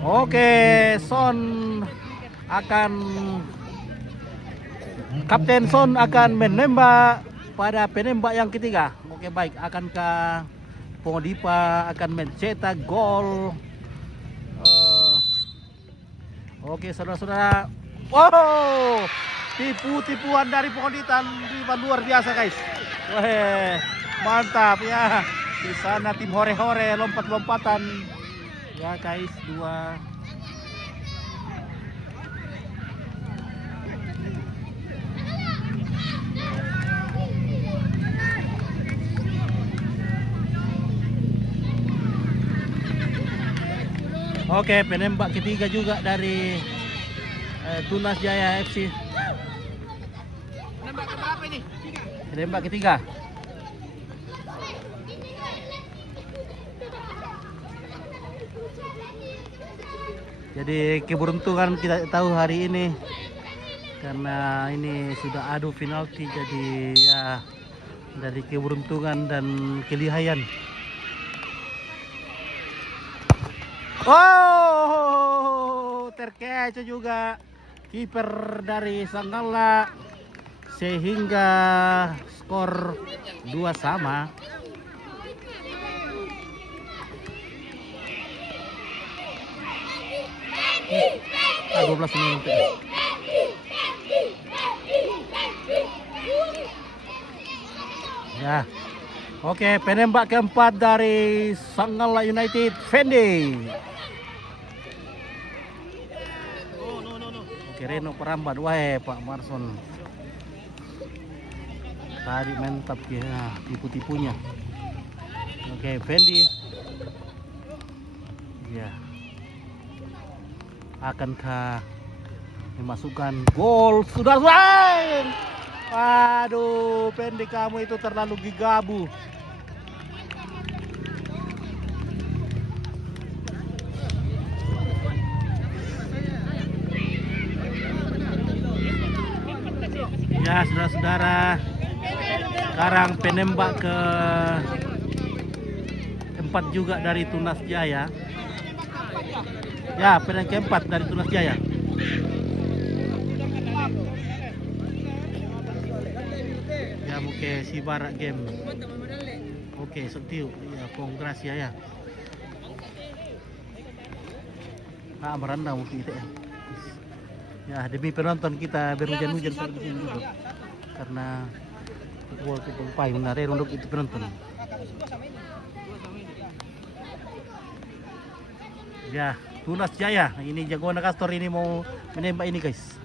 Oke, Son akan Kapten Son akan menembak pada penembak yang ketiga. Oke, baik. Akankah Pongodipa akan mencetak gol? Oke, saudara-saudara. Wow, tipuan dari Pongodipa luar biasa, guys. Wah, mantap ya. Di sana tim hore-hore lompat-lompatan. Ya, guys, 2. Oke, penembak ketiga juga dari Tunas Jaya FC. Penembak ketiga. Jadi keberuntungan kita tahu hari ini karena ini sudah adu penalti, jadi ya dari keberuntungan dan kelihayan. Oh, terkecoh juga kiper dari Sanggala sehingga skor 2-2. 12 menit. Ya. Oke, penembak keempat dari Sanggala United, Fendi. Oke, Reno perambat. Wah, Pak Marson. Tadi mantap ya, tipu-tipunya. Oke, Fendi. Ya. Akankah memasukkan gol? Sudah selesai. Waduh, Fendi, kamu itu terlalu gegabah. Ya, saudara-saudara, sekarang penembak keempat juga dari Tunas Jaya. Ya, penembak keempat dari Tunas Jaya. Ya, oke, si barak game. Oke, setiu. Ya, kongres ya. Ah, meranda mungkin itu ya. Ya, demi penonton kita berhujan-hujan seperti ini juga. Karena football itu pai menarik untuk itu penonton. Ya, Tunas Jaya. Ini jagoan Kastor ini mau menembak ini, guys.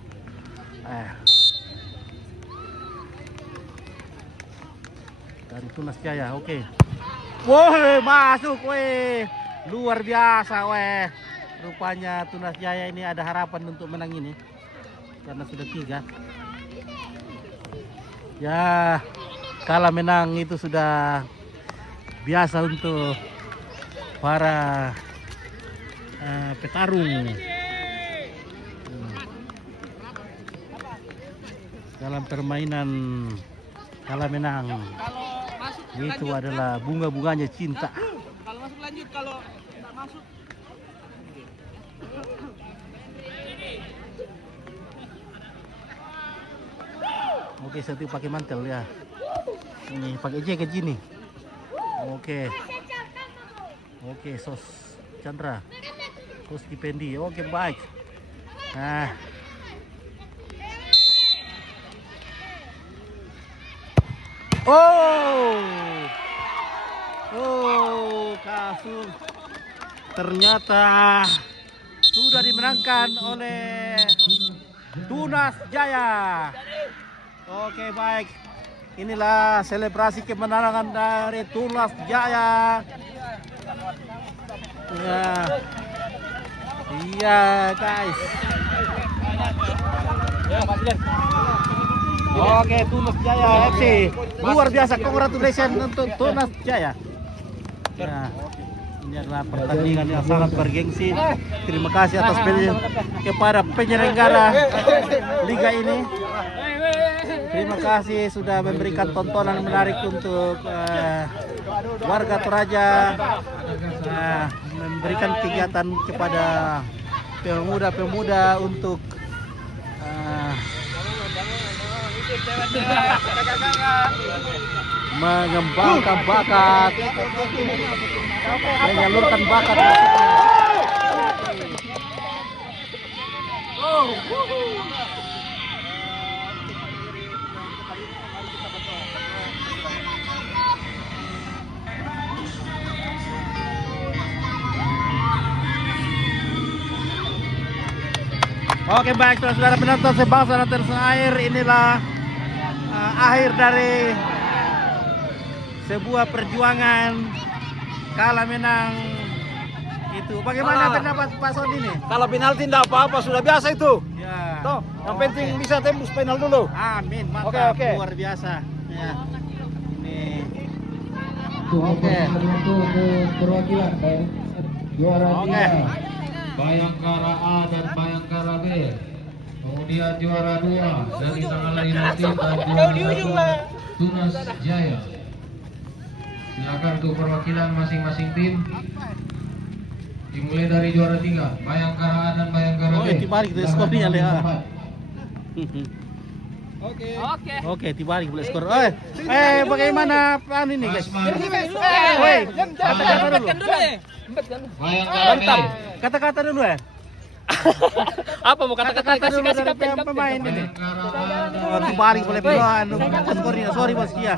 Dari Tunas Jaya, oke. Woi, masuk, weh. Luar biasa, weh. Rupanya Tunas Jaya ini ada harapan untuk menang ini. Karena sudah 3. Ya, kalah menang itu sudah biasa untuk para petarung. Dalam permainan kalah menang itu adalah bunga-bunganya cinta. Kalau masuk lanjut, kalau tidak masuk. Oke, satu pakai mantel ya. Ini pakai jaket gini. Oke. Oke, Sos Chandra. Sos Dipendi. Oke, baik. Nah. Oh, kasus ternyata sudah dimenangkan oleh Tunas Jaya. Oke, baik. Inilah selebrasi kemenangan dari Tunas Jaya. Ya. Iya, guys. Oke, Tunas Jaya FC. Luar biasa, congratulations untuk Tunas Jaya. Ya. Ini adalah pertandingan yang sangat bergengsi. Terima kasih atas kepada penyelenggara liga ini. Terima kasih sudah memberikan tontonan menarik untuk warga Toraja, memberikan kegiatan kepada pemuda-pemuda untuk mengembangkan bakat, menyalurkan bakat. Oke, baik saudara penonton sebangsa dan tanah air, inilah akhir dari sebuah perjuangan kalah menang itu. Bagaimana pendapat Pak Sony ini? Kalau penalti tidak apa-apa, sudah biasa itu. Ya. Toh, yang penting bisa tembus final dulu. Amin, mantap, Oke. luar biasa. Ya. Ini. Oke. Untuk perwakilan dari juara Oke. 3 Bayangkara A dan Bayangkara B. Kemudian juara 2 dari Sanggala United dan juara 1 Tunas Jaya. Silakan untuk perwakilan masing-masing tim. Dimulai dari juara 3 Bayangkara A dan Bayangkara B. Oh, dibalik itu Silakan skornya, nomor Lea. 4. Oke, dibalik boleh skor. Bagaimana plan ini, guys? Kata-kata dulu. Bayangkara B. Kata-kata dulu ya. Apa mau kata-kata Kata-kata dulu kasih dari kapten pemain ini. Bayangkara A dan Oh, dibalik boleh peluang. Skornya, sorry bos ya.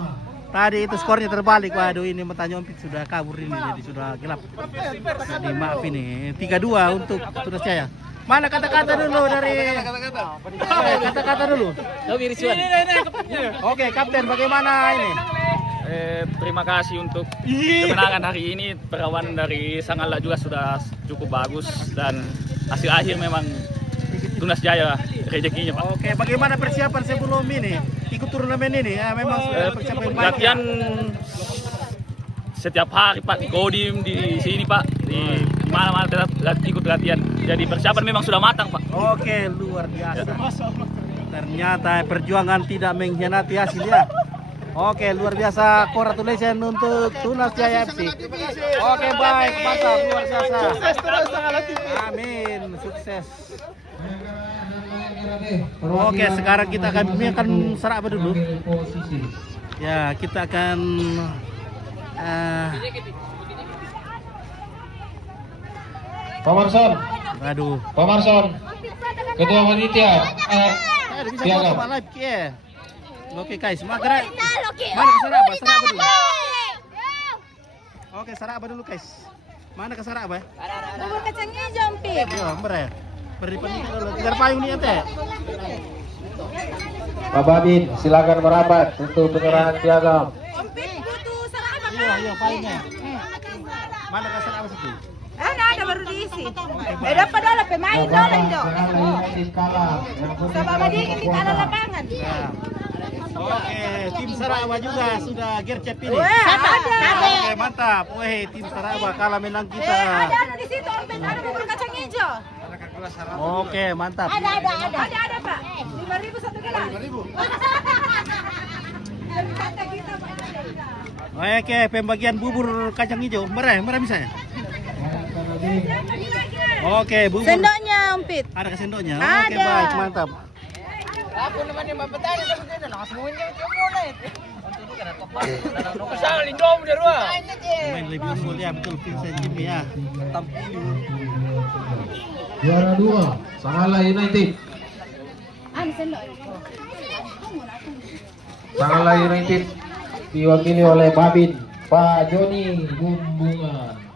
Tadi itu skornya terbalik. Waduh, ini matanya Ompik sudah kabur ini, jadi sudah gelap. Jadi maaf ini 3-2 untuk Tunas Jaya. Mana kata-kata dulu dari kata-kata dulu. Tapi Rizwan. Oke, kapten bagaimana ini? Terima kasih untuk kemenangan hari ini. Perlawanan dari Sanggala juga sudah cukup bagus dan hasil akhir memang Tunas Jaya rezekinya, Pak. Oke, bagaimana persiapan sebelum ini? Ikut turnamen ini ya, memang sudah persiapan baik. Latihan setiap hari, Pak, di Kodim, di sini, Pak, di mana-mana tetap ikut latihan. Jadi persiapan memang sudah matang, Pak. Oke, luar biasa. Ternyata perjuangan tidak mengkhianati hasil ya. Oke, luar biasa. Congratulations untuk Tunas Jaya FC. Oke, baik, mantap, luar biasa. Sukses terus Sanggala TV. Amin, sukses. Perwakilan Oke, sekarang kita akan serak apa dulu? mengambil posisi. Ya, kita akan Pak Marson, aduh. Pak Marson, Ketua Panitia, Bisa Piagam. foto lagi ya. Oke, guys, mana ke Saraba? Saraba dulu. Oke, Saraba dulu, guys. Mana ke Saraba? Bubur kacang hijau, Pip. Yo, mere. Beri penting dulu. Tinggal payung nih ente. Pak Babin, silakan merapat untuk penyerahan piagam. Pip butuh sarapa. Iya, payungnya. Mana ke Saraba satu? Ada baru diisi. Dapat dalam pemain dole itu. Sama dingin di kanan lapangan. Ya. Oke, tim Saraba juga sudah gercep ini. Ada. Oke, mantap. Weh, tim Saraba kalah menang kita. Ada di situ, Pip. Ada bubur kacang hijau. Oke, mantap. Ada, Pak. 5.000 satu gelas. 5.000. Oke, pembagian bubur kacang hijau. Merah bisa ya? Oke, bubur. Sendoknya, Pip. Ada ke sendoknya? Ada. Oke, baik, mantap. Aku namanya Mbak Petani tapi dia nak semuanya boleh. Kesal Indom dia dua. Main lebih unggul ya, betul Vincent Jimmy ya. Juara 2, Sanggala United. Sanggala United diwakili oleh Babin, Pak Joni Bumbungan.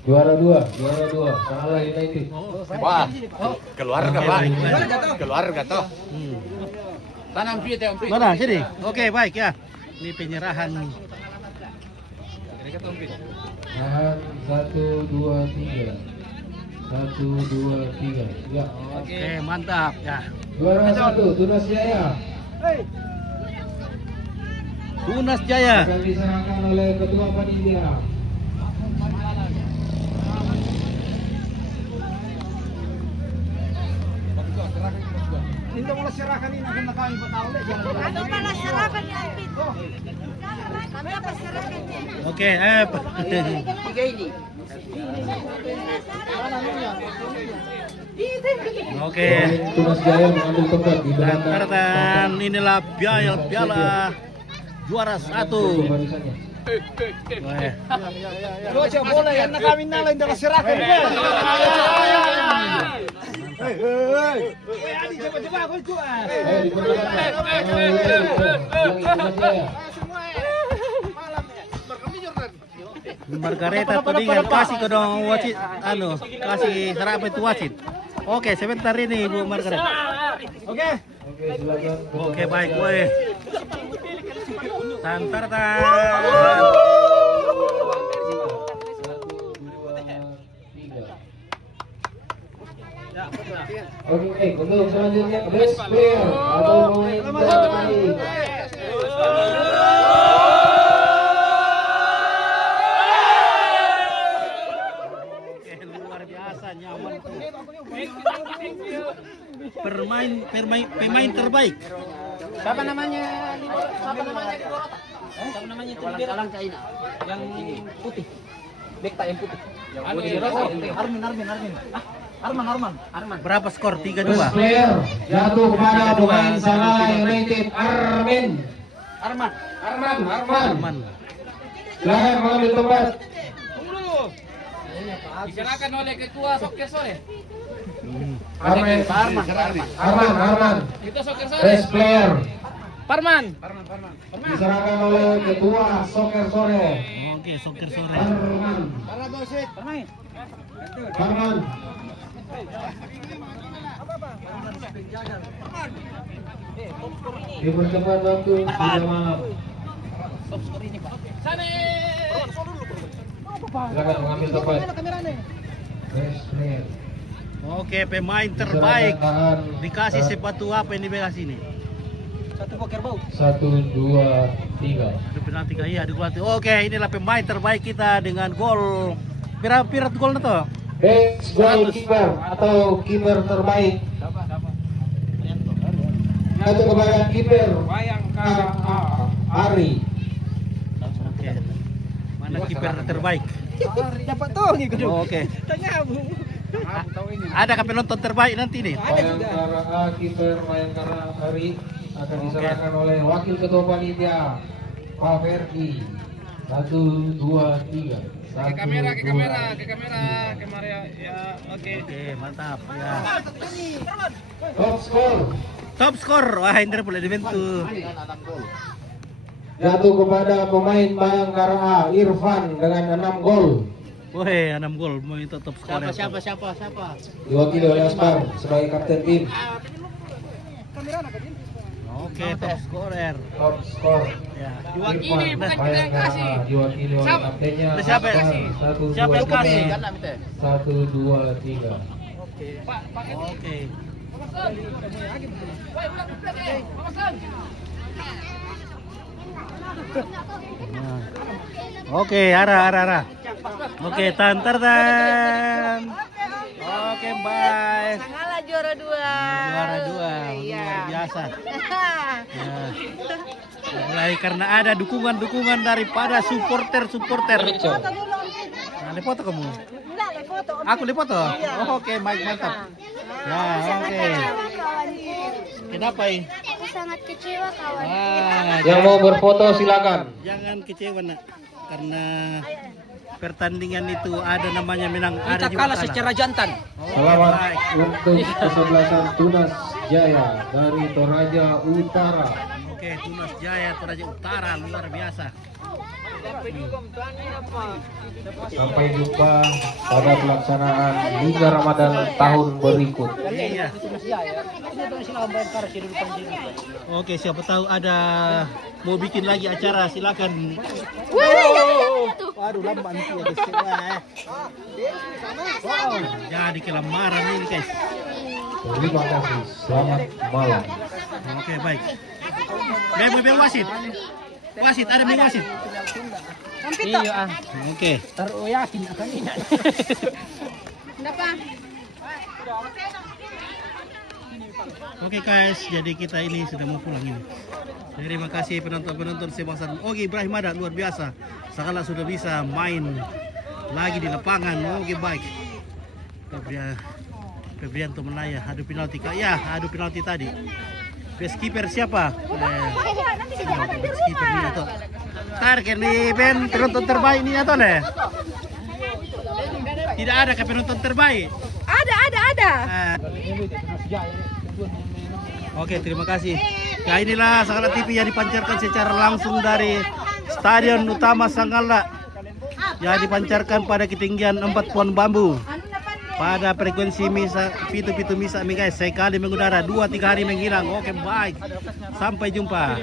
Juara dua, Sangalla United. Wah, keluarga Pak. Keluarga toh. Mana sini? Oke, baik ya. Ini penyerahan. Tahan 1, 2, 3. 1, 2, 3. Ya. Oke, mantap ya. Juara 1 Tunas Jaya Tunas Jaya. akan diserahkan oleh Ketua Panitia. Hindi mo na sirakan ini akan nakain pa tao ulit. Ano pa na sarapan niya? Kami pa sarapan niya. Oke, Oke. Tunas Jaya mengambil tempat di belakang Tartan inilah piala juara 1. barisannya. Lo siya bola yan na kami nalain dala sirakan. Adi coba aku jual. Ayo dipersilakan. Tunas Jaya. Margareta tudingan kasih ke dong wasit kasih sarapan itu wasit. Oke, sebentar ini Bu Margareta. Oke. Oke, silakan. Oke, baik, woi. Tantar. 1, 2, 3. Oke, untuk selanjutnya best player atau pemain terbaik. Oke, luar biasa nyaman tuh. Pemain terbaik. Siapa namanya? Siapa namanya di Borota? Siapa namanya itu? Kalang China. Yang putih. Bekta yang putih. Armin. Arman. Berapa skor? 3-2. Best player jatuh kepada pemain Sangalla United Arman. Aman. Silakan mengambil tempat. Diserahkan oleh Ketua Soccer Sore. Arman. Itu Soccer Sore. Best player Parman. diserahkan oleh Ketua Soccer Sore. Oke, soccer sore. Arman. Dipercepat waktu sudah malam. Silakan mengambil tempat. Best player. Oke, pemain terbaik. Dikasih sepatu apa yang dikasih ini? 1, 2, 3. Ada penalti kah? Iya, ada gol. Oke, inilah pemain terbaik kita dengan gol. Pirat gol itu. Best goalkeeper atau kiper terbaik. Satu kepada kiper Ari. Oke. Mana kiper terbaik? Dapat tuh gitu. Oke. Ada penonton terbaik nanti nih. Bayangkara A, kiper Bayangkara Ari akan diserahkan oleh Wakil Ketua Panitia Pak Ferdi. 1, 2, 3. Ke kamera ya. Oke. Oke, mantap ya. Top skor Wah, ini boleh dibantu. jatuh kepada pemain Bayangkara A Irfan dengan 6 gol. Woi, 6 gol. Mau itu top skor. Siapa? Diwakili oleh Asmar sebagai kapten tim. Oke, top scorer. Top skor Ya. Diwakili, bukan kita yang kasih. Diwakili oleh kaptennya Siapa yang Asmar. kasih? 1, Siapa 2, yang kasih? 1, 2, 3. Oke. Nah. Oke, arah. Oke, tantar. Oke, bye. Sangalla juara 2. Juara 2, Iya. luar biasa. Ya. Mulai karena ada dukungan daripada supporter. Nah, foto kamu. Enggak, ada foto. Aku foto. Oh, oke, baik, mantap. Ya, oke. Kenapa ini? Aku sangat kecewa kawan. Yang mau berfoto silakan. Jangan kecewa nak, karena pertandingan itu ada namanya menang, ada Kita juga kalah secara jantan. Selamat baik. untuk kesebelasan Tunas Jaya dari Toraja Utara. Oke, Tunas Jaya Toraja Utara luar biasa. Sampai jumpa pada pelaksanaan Liga Ramadan tahun berikut. Iya. Oke, siapa tahu ada mau bikin lagi acara, silakan. Waduh, lambat nih ya guys. Wow, jadi kelamaran ini guys. Terima kasih. Selamat malam. Oke, baik. Bel wasit. Wasit, ada bel wasit. Iya, Oke. taruh yakin akan ini. Kenapa? Oke guys, jadi kita ini sudah mau pulang ini. Terima kasih penonton-penonton Sebasan. Oke, Ibrahim ada luar biasa. Sekarang sudah bisa main lagi di lapangan. Oke, baik. Febrianto Menaya adu penalti. Ya, adu penalti tadi. Best keeper siapa? Best keeper ini atau tarik ini Ben penonton terbaik ini atau ne? Tidak ada ke penonton terbaik. Ada. Oke, terima kasih. Nah, inilah Sanggala TV yang dipancarkan secara langsung dari Stadion Utama Sanggala yang dipancarkan pada ketinggian 4 pohon bambu pada frekuensi misa pitu misa nih guys, sekali mengudara 2-3 hari menghilang. Oke, baik, sampai jumpa.